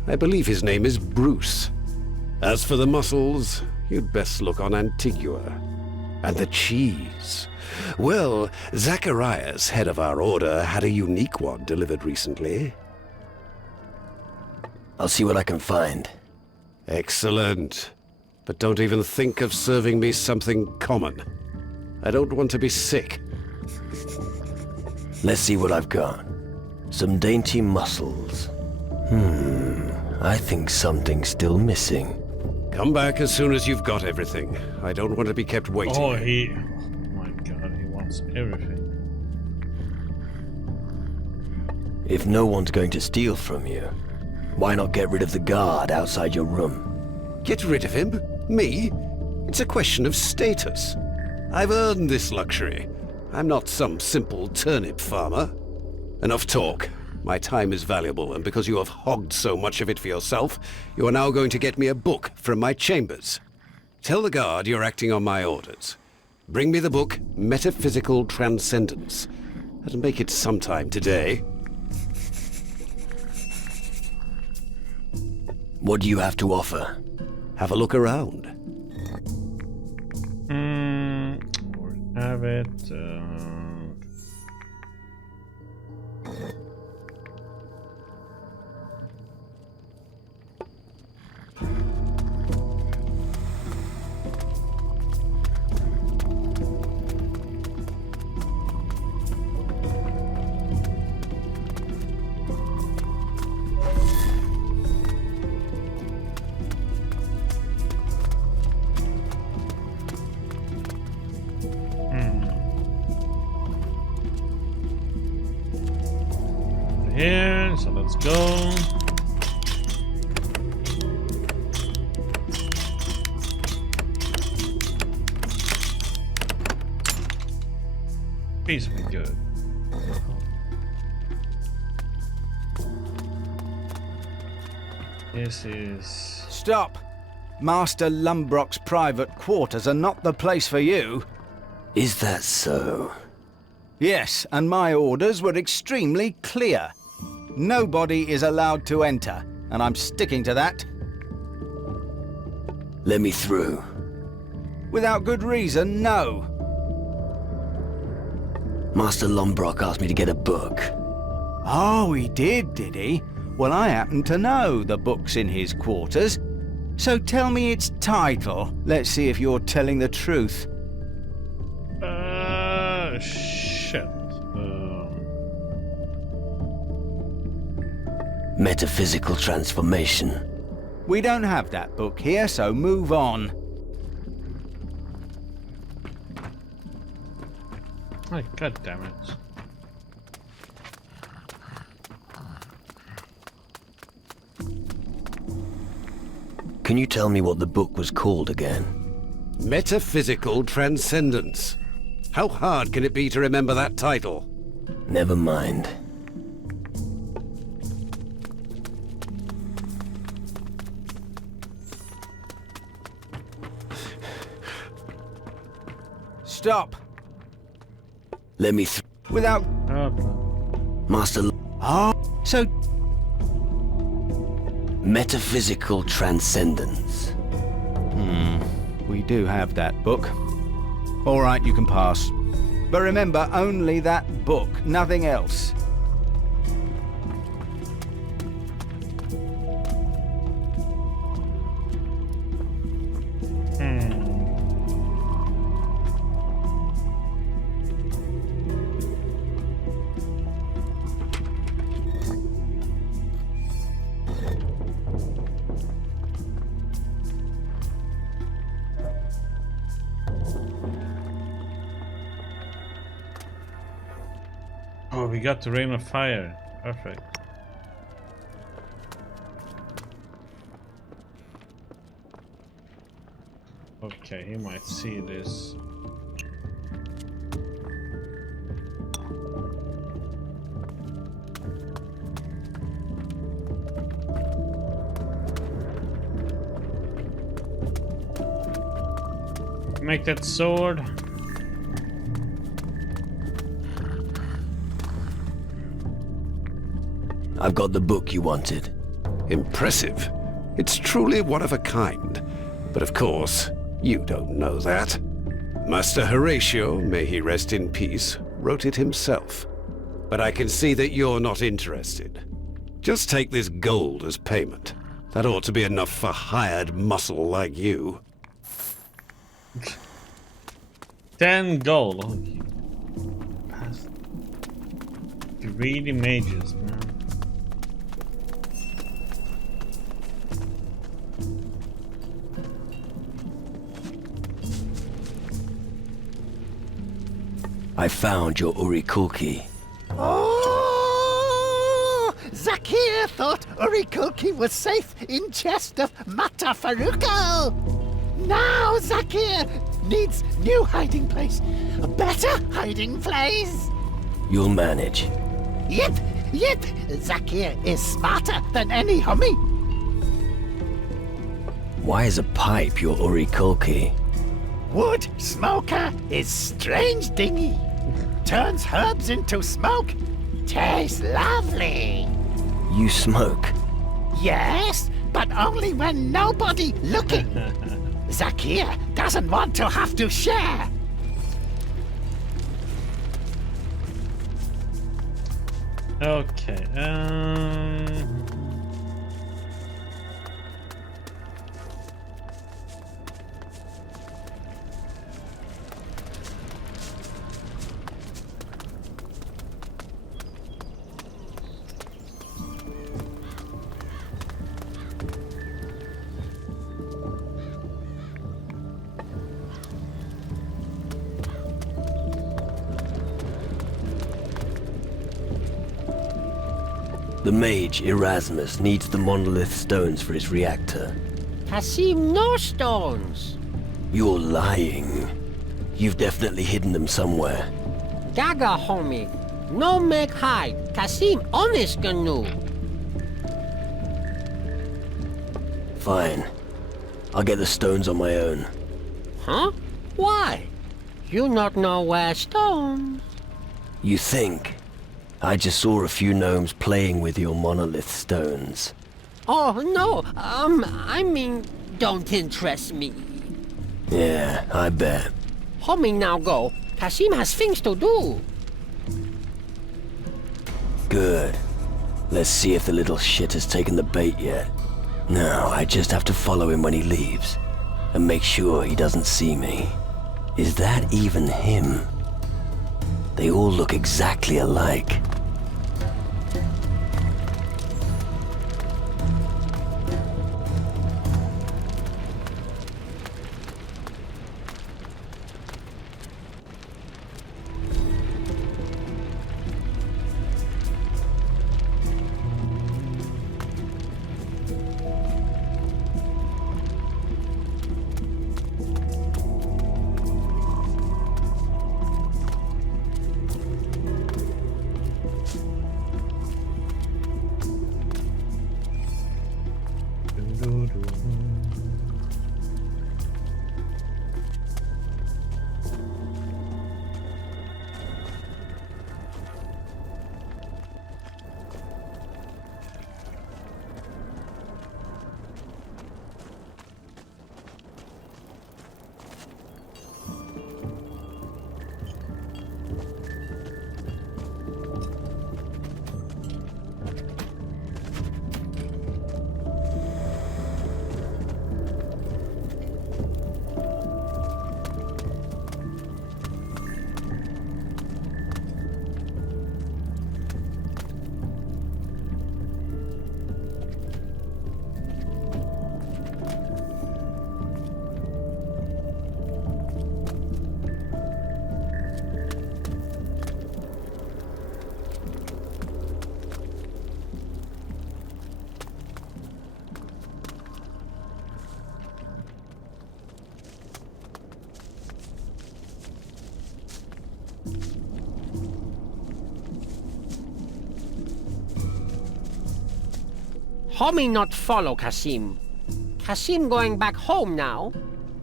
I believe his name is Bruce. As for the mussels, you'd best look on Antigua. And the cheese. Well, Zacharias, head of our order, had a unique one delivered recently. I'll see what I can find. Excellent. But don't even think of serving me something common. I don't want to be sick. Let's see what I've got. Some dainty mussels. I think something's still missing. Come back as soon as you've got everything. I don't want to be kept waiting. Oh my god, he wants everything. If no one's going to steal from you, why not get rid of the guard outside your room? Get rid of him? Me? It's a question of status. I've earned this luxury. I'm not some simple turnip farmer. Enough talk. My time is valuable, and because you have hogged so much of it for yourself, you are now going to get me a book from my chambers. Tell the guard you're acting on my orders. Bring me the book, Metaphysical Transcendence, and make it sometime today. What do you have to offer? Have a look around. Have it. Here, so let's go. Basically good. This is... Stop! Master Lumbrock's private quarters are not the place for you. Is that so? Yes, and my orders were extremely clear. Nobody is allowed to enter, and I'm sticking to that. Let me through. Without good reason, no. Master Lombrock asked me to get a book. Oh, he did he? Well, I happen to know the book's in his quarters. So tell me its title. Let's see if you're telling the truth. Shit. Metaphysical Transformation. We don't have that book here, so move on. Oh, God damn it. Can you tell me what the book was called again? Metaphysical Transcendence. How hard can it be to remember that title? Never mind. Stop. Let me Without... Master So... Metaphysical Transcendence. We do have that book. All right, you can pass. But remember, only that book, nothing else. Oh, we got the Rain of Fire. Perfect. Okay, he might see this. Make that sword. I've got the book you wanted. Impressive. It's truly one of a kind. But of course, you don't know that. Master Horatio, may he rest in peace, wrote it himself. But I can see that you're not interested. Just take this gold as payment. That ought to be enough for hired muscle like you. 10 gold. Oh, you greedy mages, man. I found your Urikulki. Oh! Zakir thought Urikulki was safe in chest of Matafaruko. Now Zakir needs new hiding place. A better hiding place. You'll manage. Yep. Zakir is smarter than any homie. Why is a pipe your Urikulki? Wood smoker is strange dingy. Turns herbs into smoke. Tastes lovely. You smoke? Yes, but only when nobody looking. Zakir doesn't want to have to share. Okay, The mage, Erasmus, needs the monolith stones for his reactor. Kasim, no stones. You're lying. You've definitely hidden them somewhere. Gaga, homie. No make hide. Kasim, honest canoe. Fine. I'll get the stones on my own. Huh? Why? You not know where stones. You think? I just saw a few gnomes playing with your monolith stones. Oh, no. I mean, don't interest me. Yeah, I bet. Homie, now go. Kasim has things to do. Good. Let's see if the little shit has taken the bait yet. Now, I just have to follow him when he leaves. And make sure he doesn't see me. Is that even him? They all look exactly alike. Homie not follow Kasim. Kasim going back home now.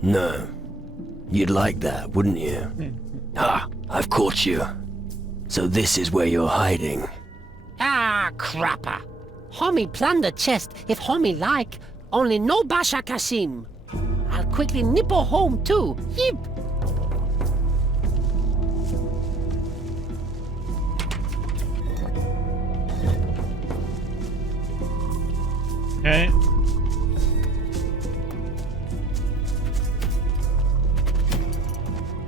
No. You'd like that, wouldn't you? Ah, I've caught you. So this is where you're hiding. Ah, crapper. Homie plan the chest if homie like. Only no Basha Kasim. I'll quickly nipple home too. Yip. Okay.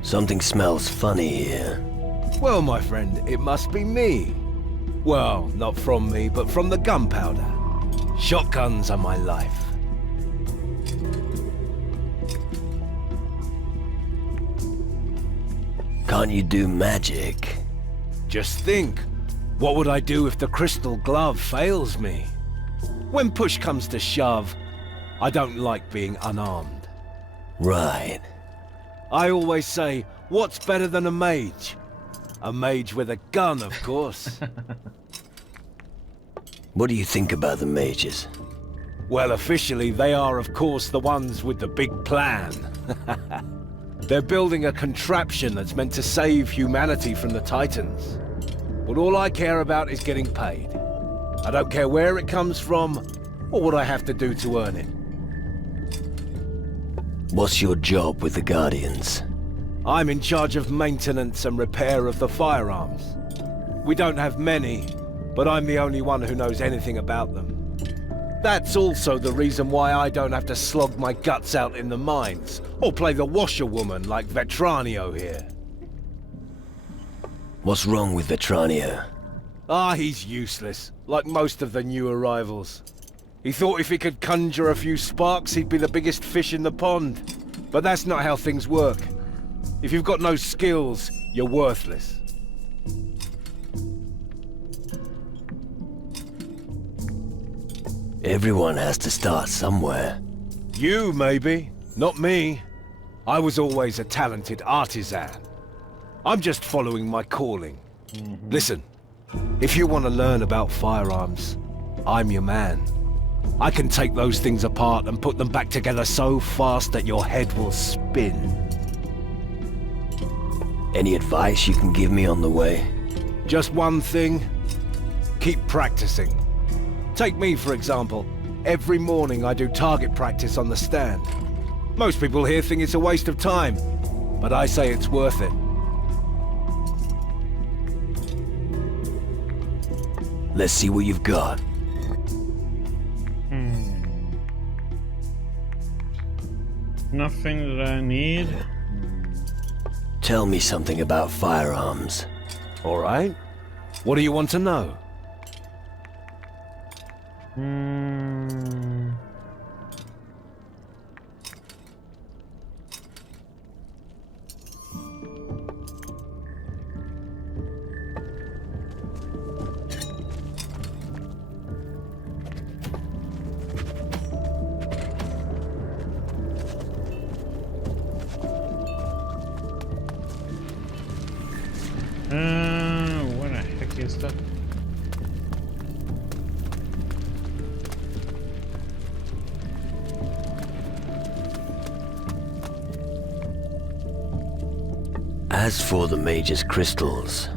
Something smells funny here. Well, my friend, it must be me. Well, not from me, but from the gunpowder. Shotguns are my life. Can't you do magic? Just think, what would I do if the crystal glove fails me? When push comes to shove, I don't like being unarmed. Right. I always say, what's better than a mage? A mage with a gun, of course. What do you think about the mages? Well, officially, they are, of course, the ones with the big plan. They're building a contraption that's meant to save humanity from the Titans. But all I care about is getting paid. I don't care where it comes from, or what I have to do to earn it. What's your job with the Guardians? I'm in charge of maintenance and repair of the firearms. We don't have many, but I'm the only one who knows anything about them. That's also the reason why I don't have to slog my guts out in the mines, or play the washerwoman like Vetranio here. What's wrong with Vetranio? Ah, he's useless, like most of the new arrivals. He thought if he could conjure a few sparks, he'd be the biggest fish in the pond. But that's not how things work. If you've got no skills, you're worthless. Everyone has to start somewhere. You, maybe. Not me. I was always a talented artisan. I'm just following my calling. Listen, if you want to learn about firearms, I'm your man. I can take those things apart and put them back together so fast that your head will spin. Any advice you can give me on the way? Just one thing. Keep practicing. Take me, for example. Every morning I do target practice on the stand. Most people here think it's a waste of time, but I say it's worth it. Let's see what you've got. Nothing that I need. Tell me something about firearms. All right. What do you want to know? What the heck is that? As for the Mage's crystals,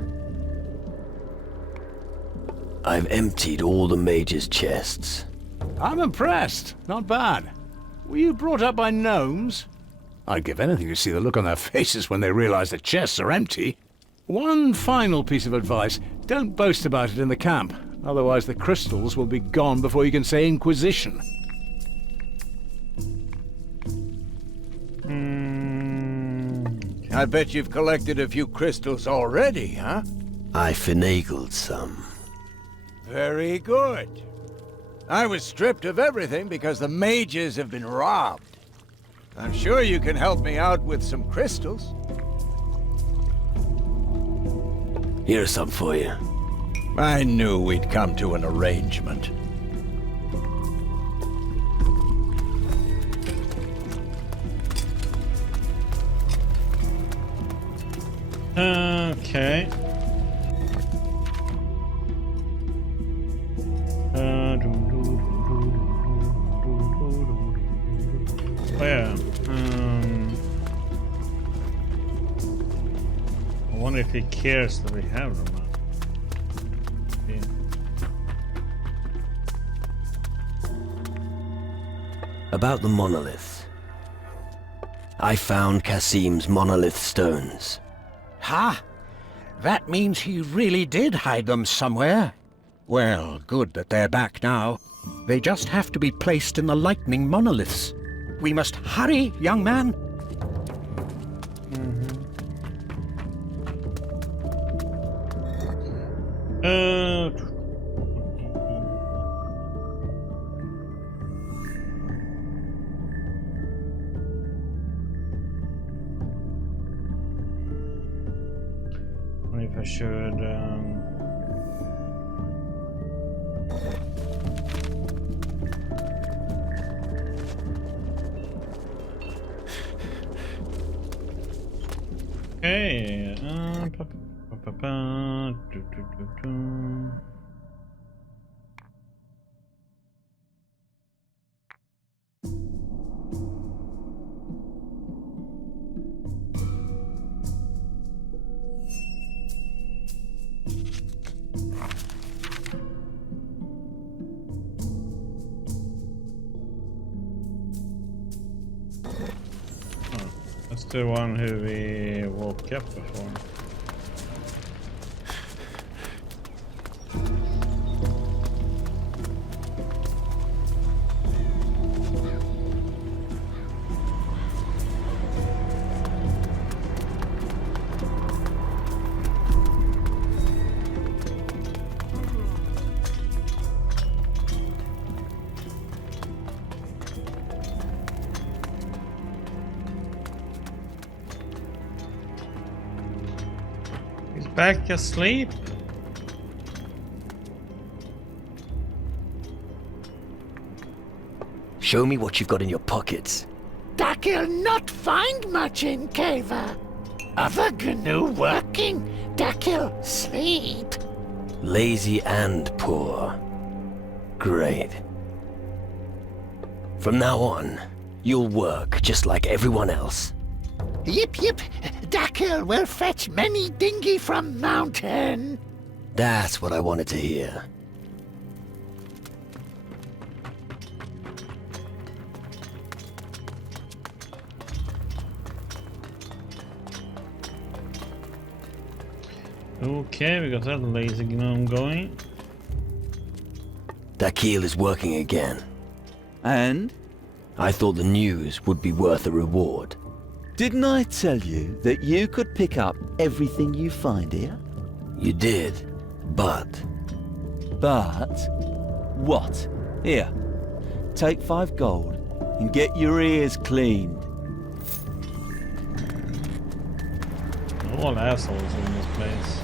I've emptied all the Mage's chests. I'm impressed. Not bad. Were you brought up by gnomes? I'd give anything to see the look on their faces when they realize the chests are empty. One final piece of advice. Don't boast about it in the camp. Otherwise the crystals will be gone before you can say Inquisition. I bet you've collected a few crystals already, huh? I finagled some. Very good. I was stripped of everything because the mages have been robbed. I'm sure you can help me out with some crystals. Here's some for you. I knew we'd come to an arrangement. Okay. Oh yeah. I wonder if he cares that we have them. Okay. About the monoliths. I found Kasim's monolith stones. Ha! That means he really did hide them somewhere. Well, good that they're back now. They just have to be placed in the lightning monoliths. We must hurry, young man. If I should okay, that's the one who we woke up before. Back asleep? Show me what you've got in your pockets. Dak'll not find much in Kava. Other GNU working, Dak'll sleep. Lazy and poor. Great. From now on, you'll work just like everyone else. Yip yip, Dak'll will fetch many dinghy from mountain. That's what I wanted to hear. Okay, we got that lazy gnome going. That keel is working again. And? I thought the news would be worth a reward. Didn't I tell you that you could pick up everything you find here? You did, but... But? What? Here, take 5 gold and get your ears cleaned. All assholes in this place.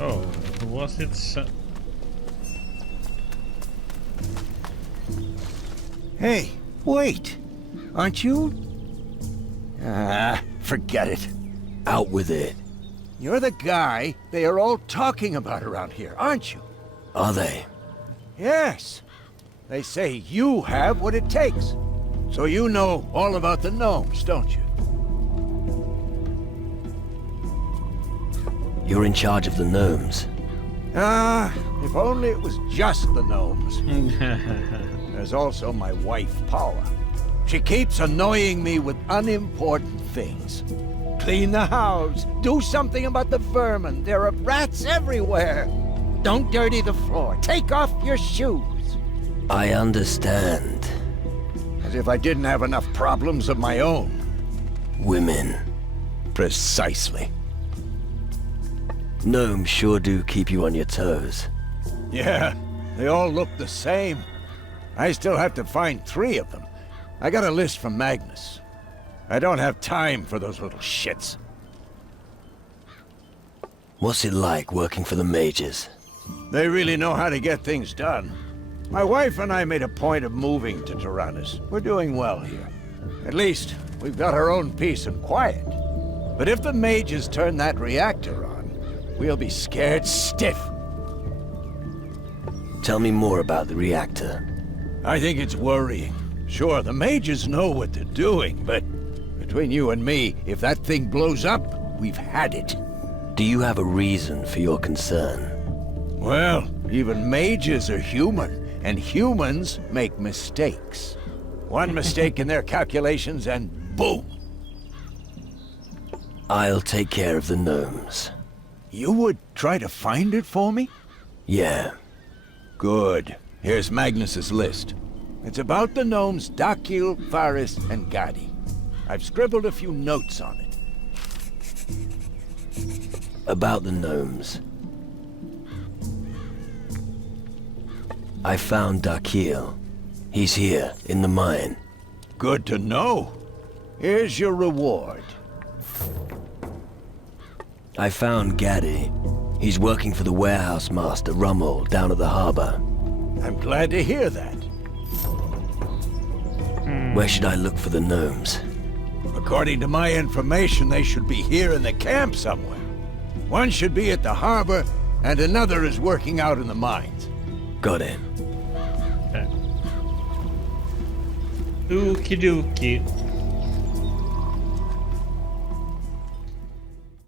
Oh, was it? Hey, wait! Aren't you? Forget it. Out with it. You're the guy they are all talking about around here, aren't you? Are they? Yes. They say you have what it takes. So you know all about the gnomes, don't you? You're in charge of the gnomes. If only it was just the gnomes. There's also my wife, Paula. She keeps annoying me with unimportant things. Clean the house. Do something about the vermin. There are rats everywhere. Don't dirty the floor. Take off your shoes. I understand. As if I didn't have enough problems of my own. Women. Precisely. Gnomes sure do keep you on your toes. Yeah, they all look the same. I still have to find 3 of them. I got a list from Magnus. I don't have time for those little shits. What's it like working for the mages? They really know how to get things done. My wife and I made a point of moving to Tyrannus. We're doing well here. At least, we've got our own peace and quiet. But if the mages turn that reactor on, we'll be scared stiff. Tell me more about the reactor. I think it's worrying. Sure, the mages know what they're doing, but between you and me, if that thing blows up, we've had it. Do you have a reason for your concern? Well, even mages are human, and humans make mistakes. One mistake in their calculations and boom! I'll take care of the gnomes. You would try to find it for me? Yeah. Good. Here's Magnus's list. It's about the gnomes Dakil, Faris, and Gadi. I've scribbled a few notes on it. About the gnomes. I found Dakil. He's here, in the mine. Good to know. Here's your reward. I found Gadi. He's working for the warehouse master, Rummel, down at the harbor. I'm glad to hear that. Where should I look for the gnomes? According to my information, they should be here in the camp somewhere. One should be at the harbor, and another is working out in the mines. Got it. Okay. Okie dokie.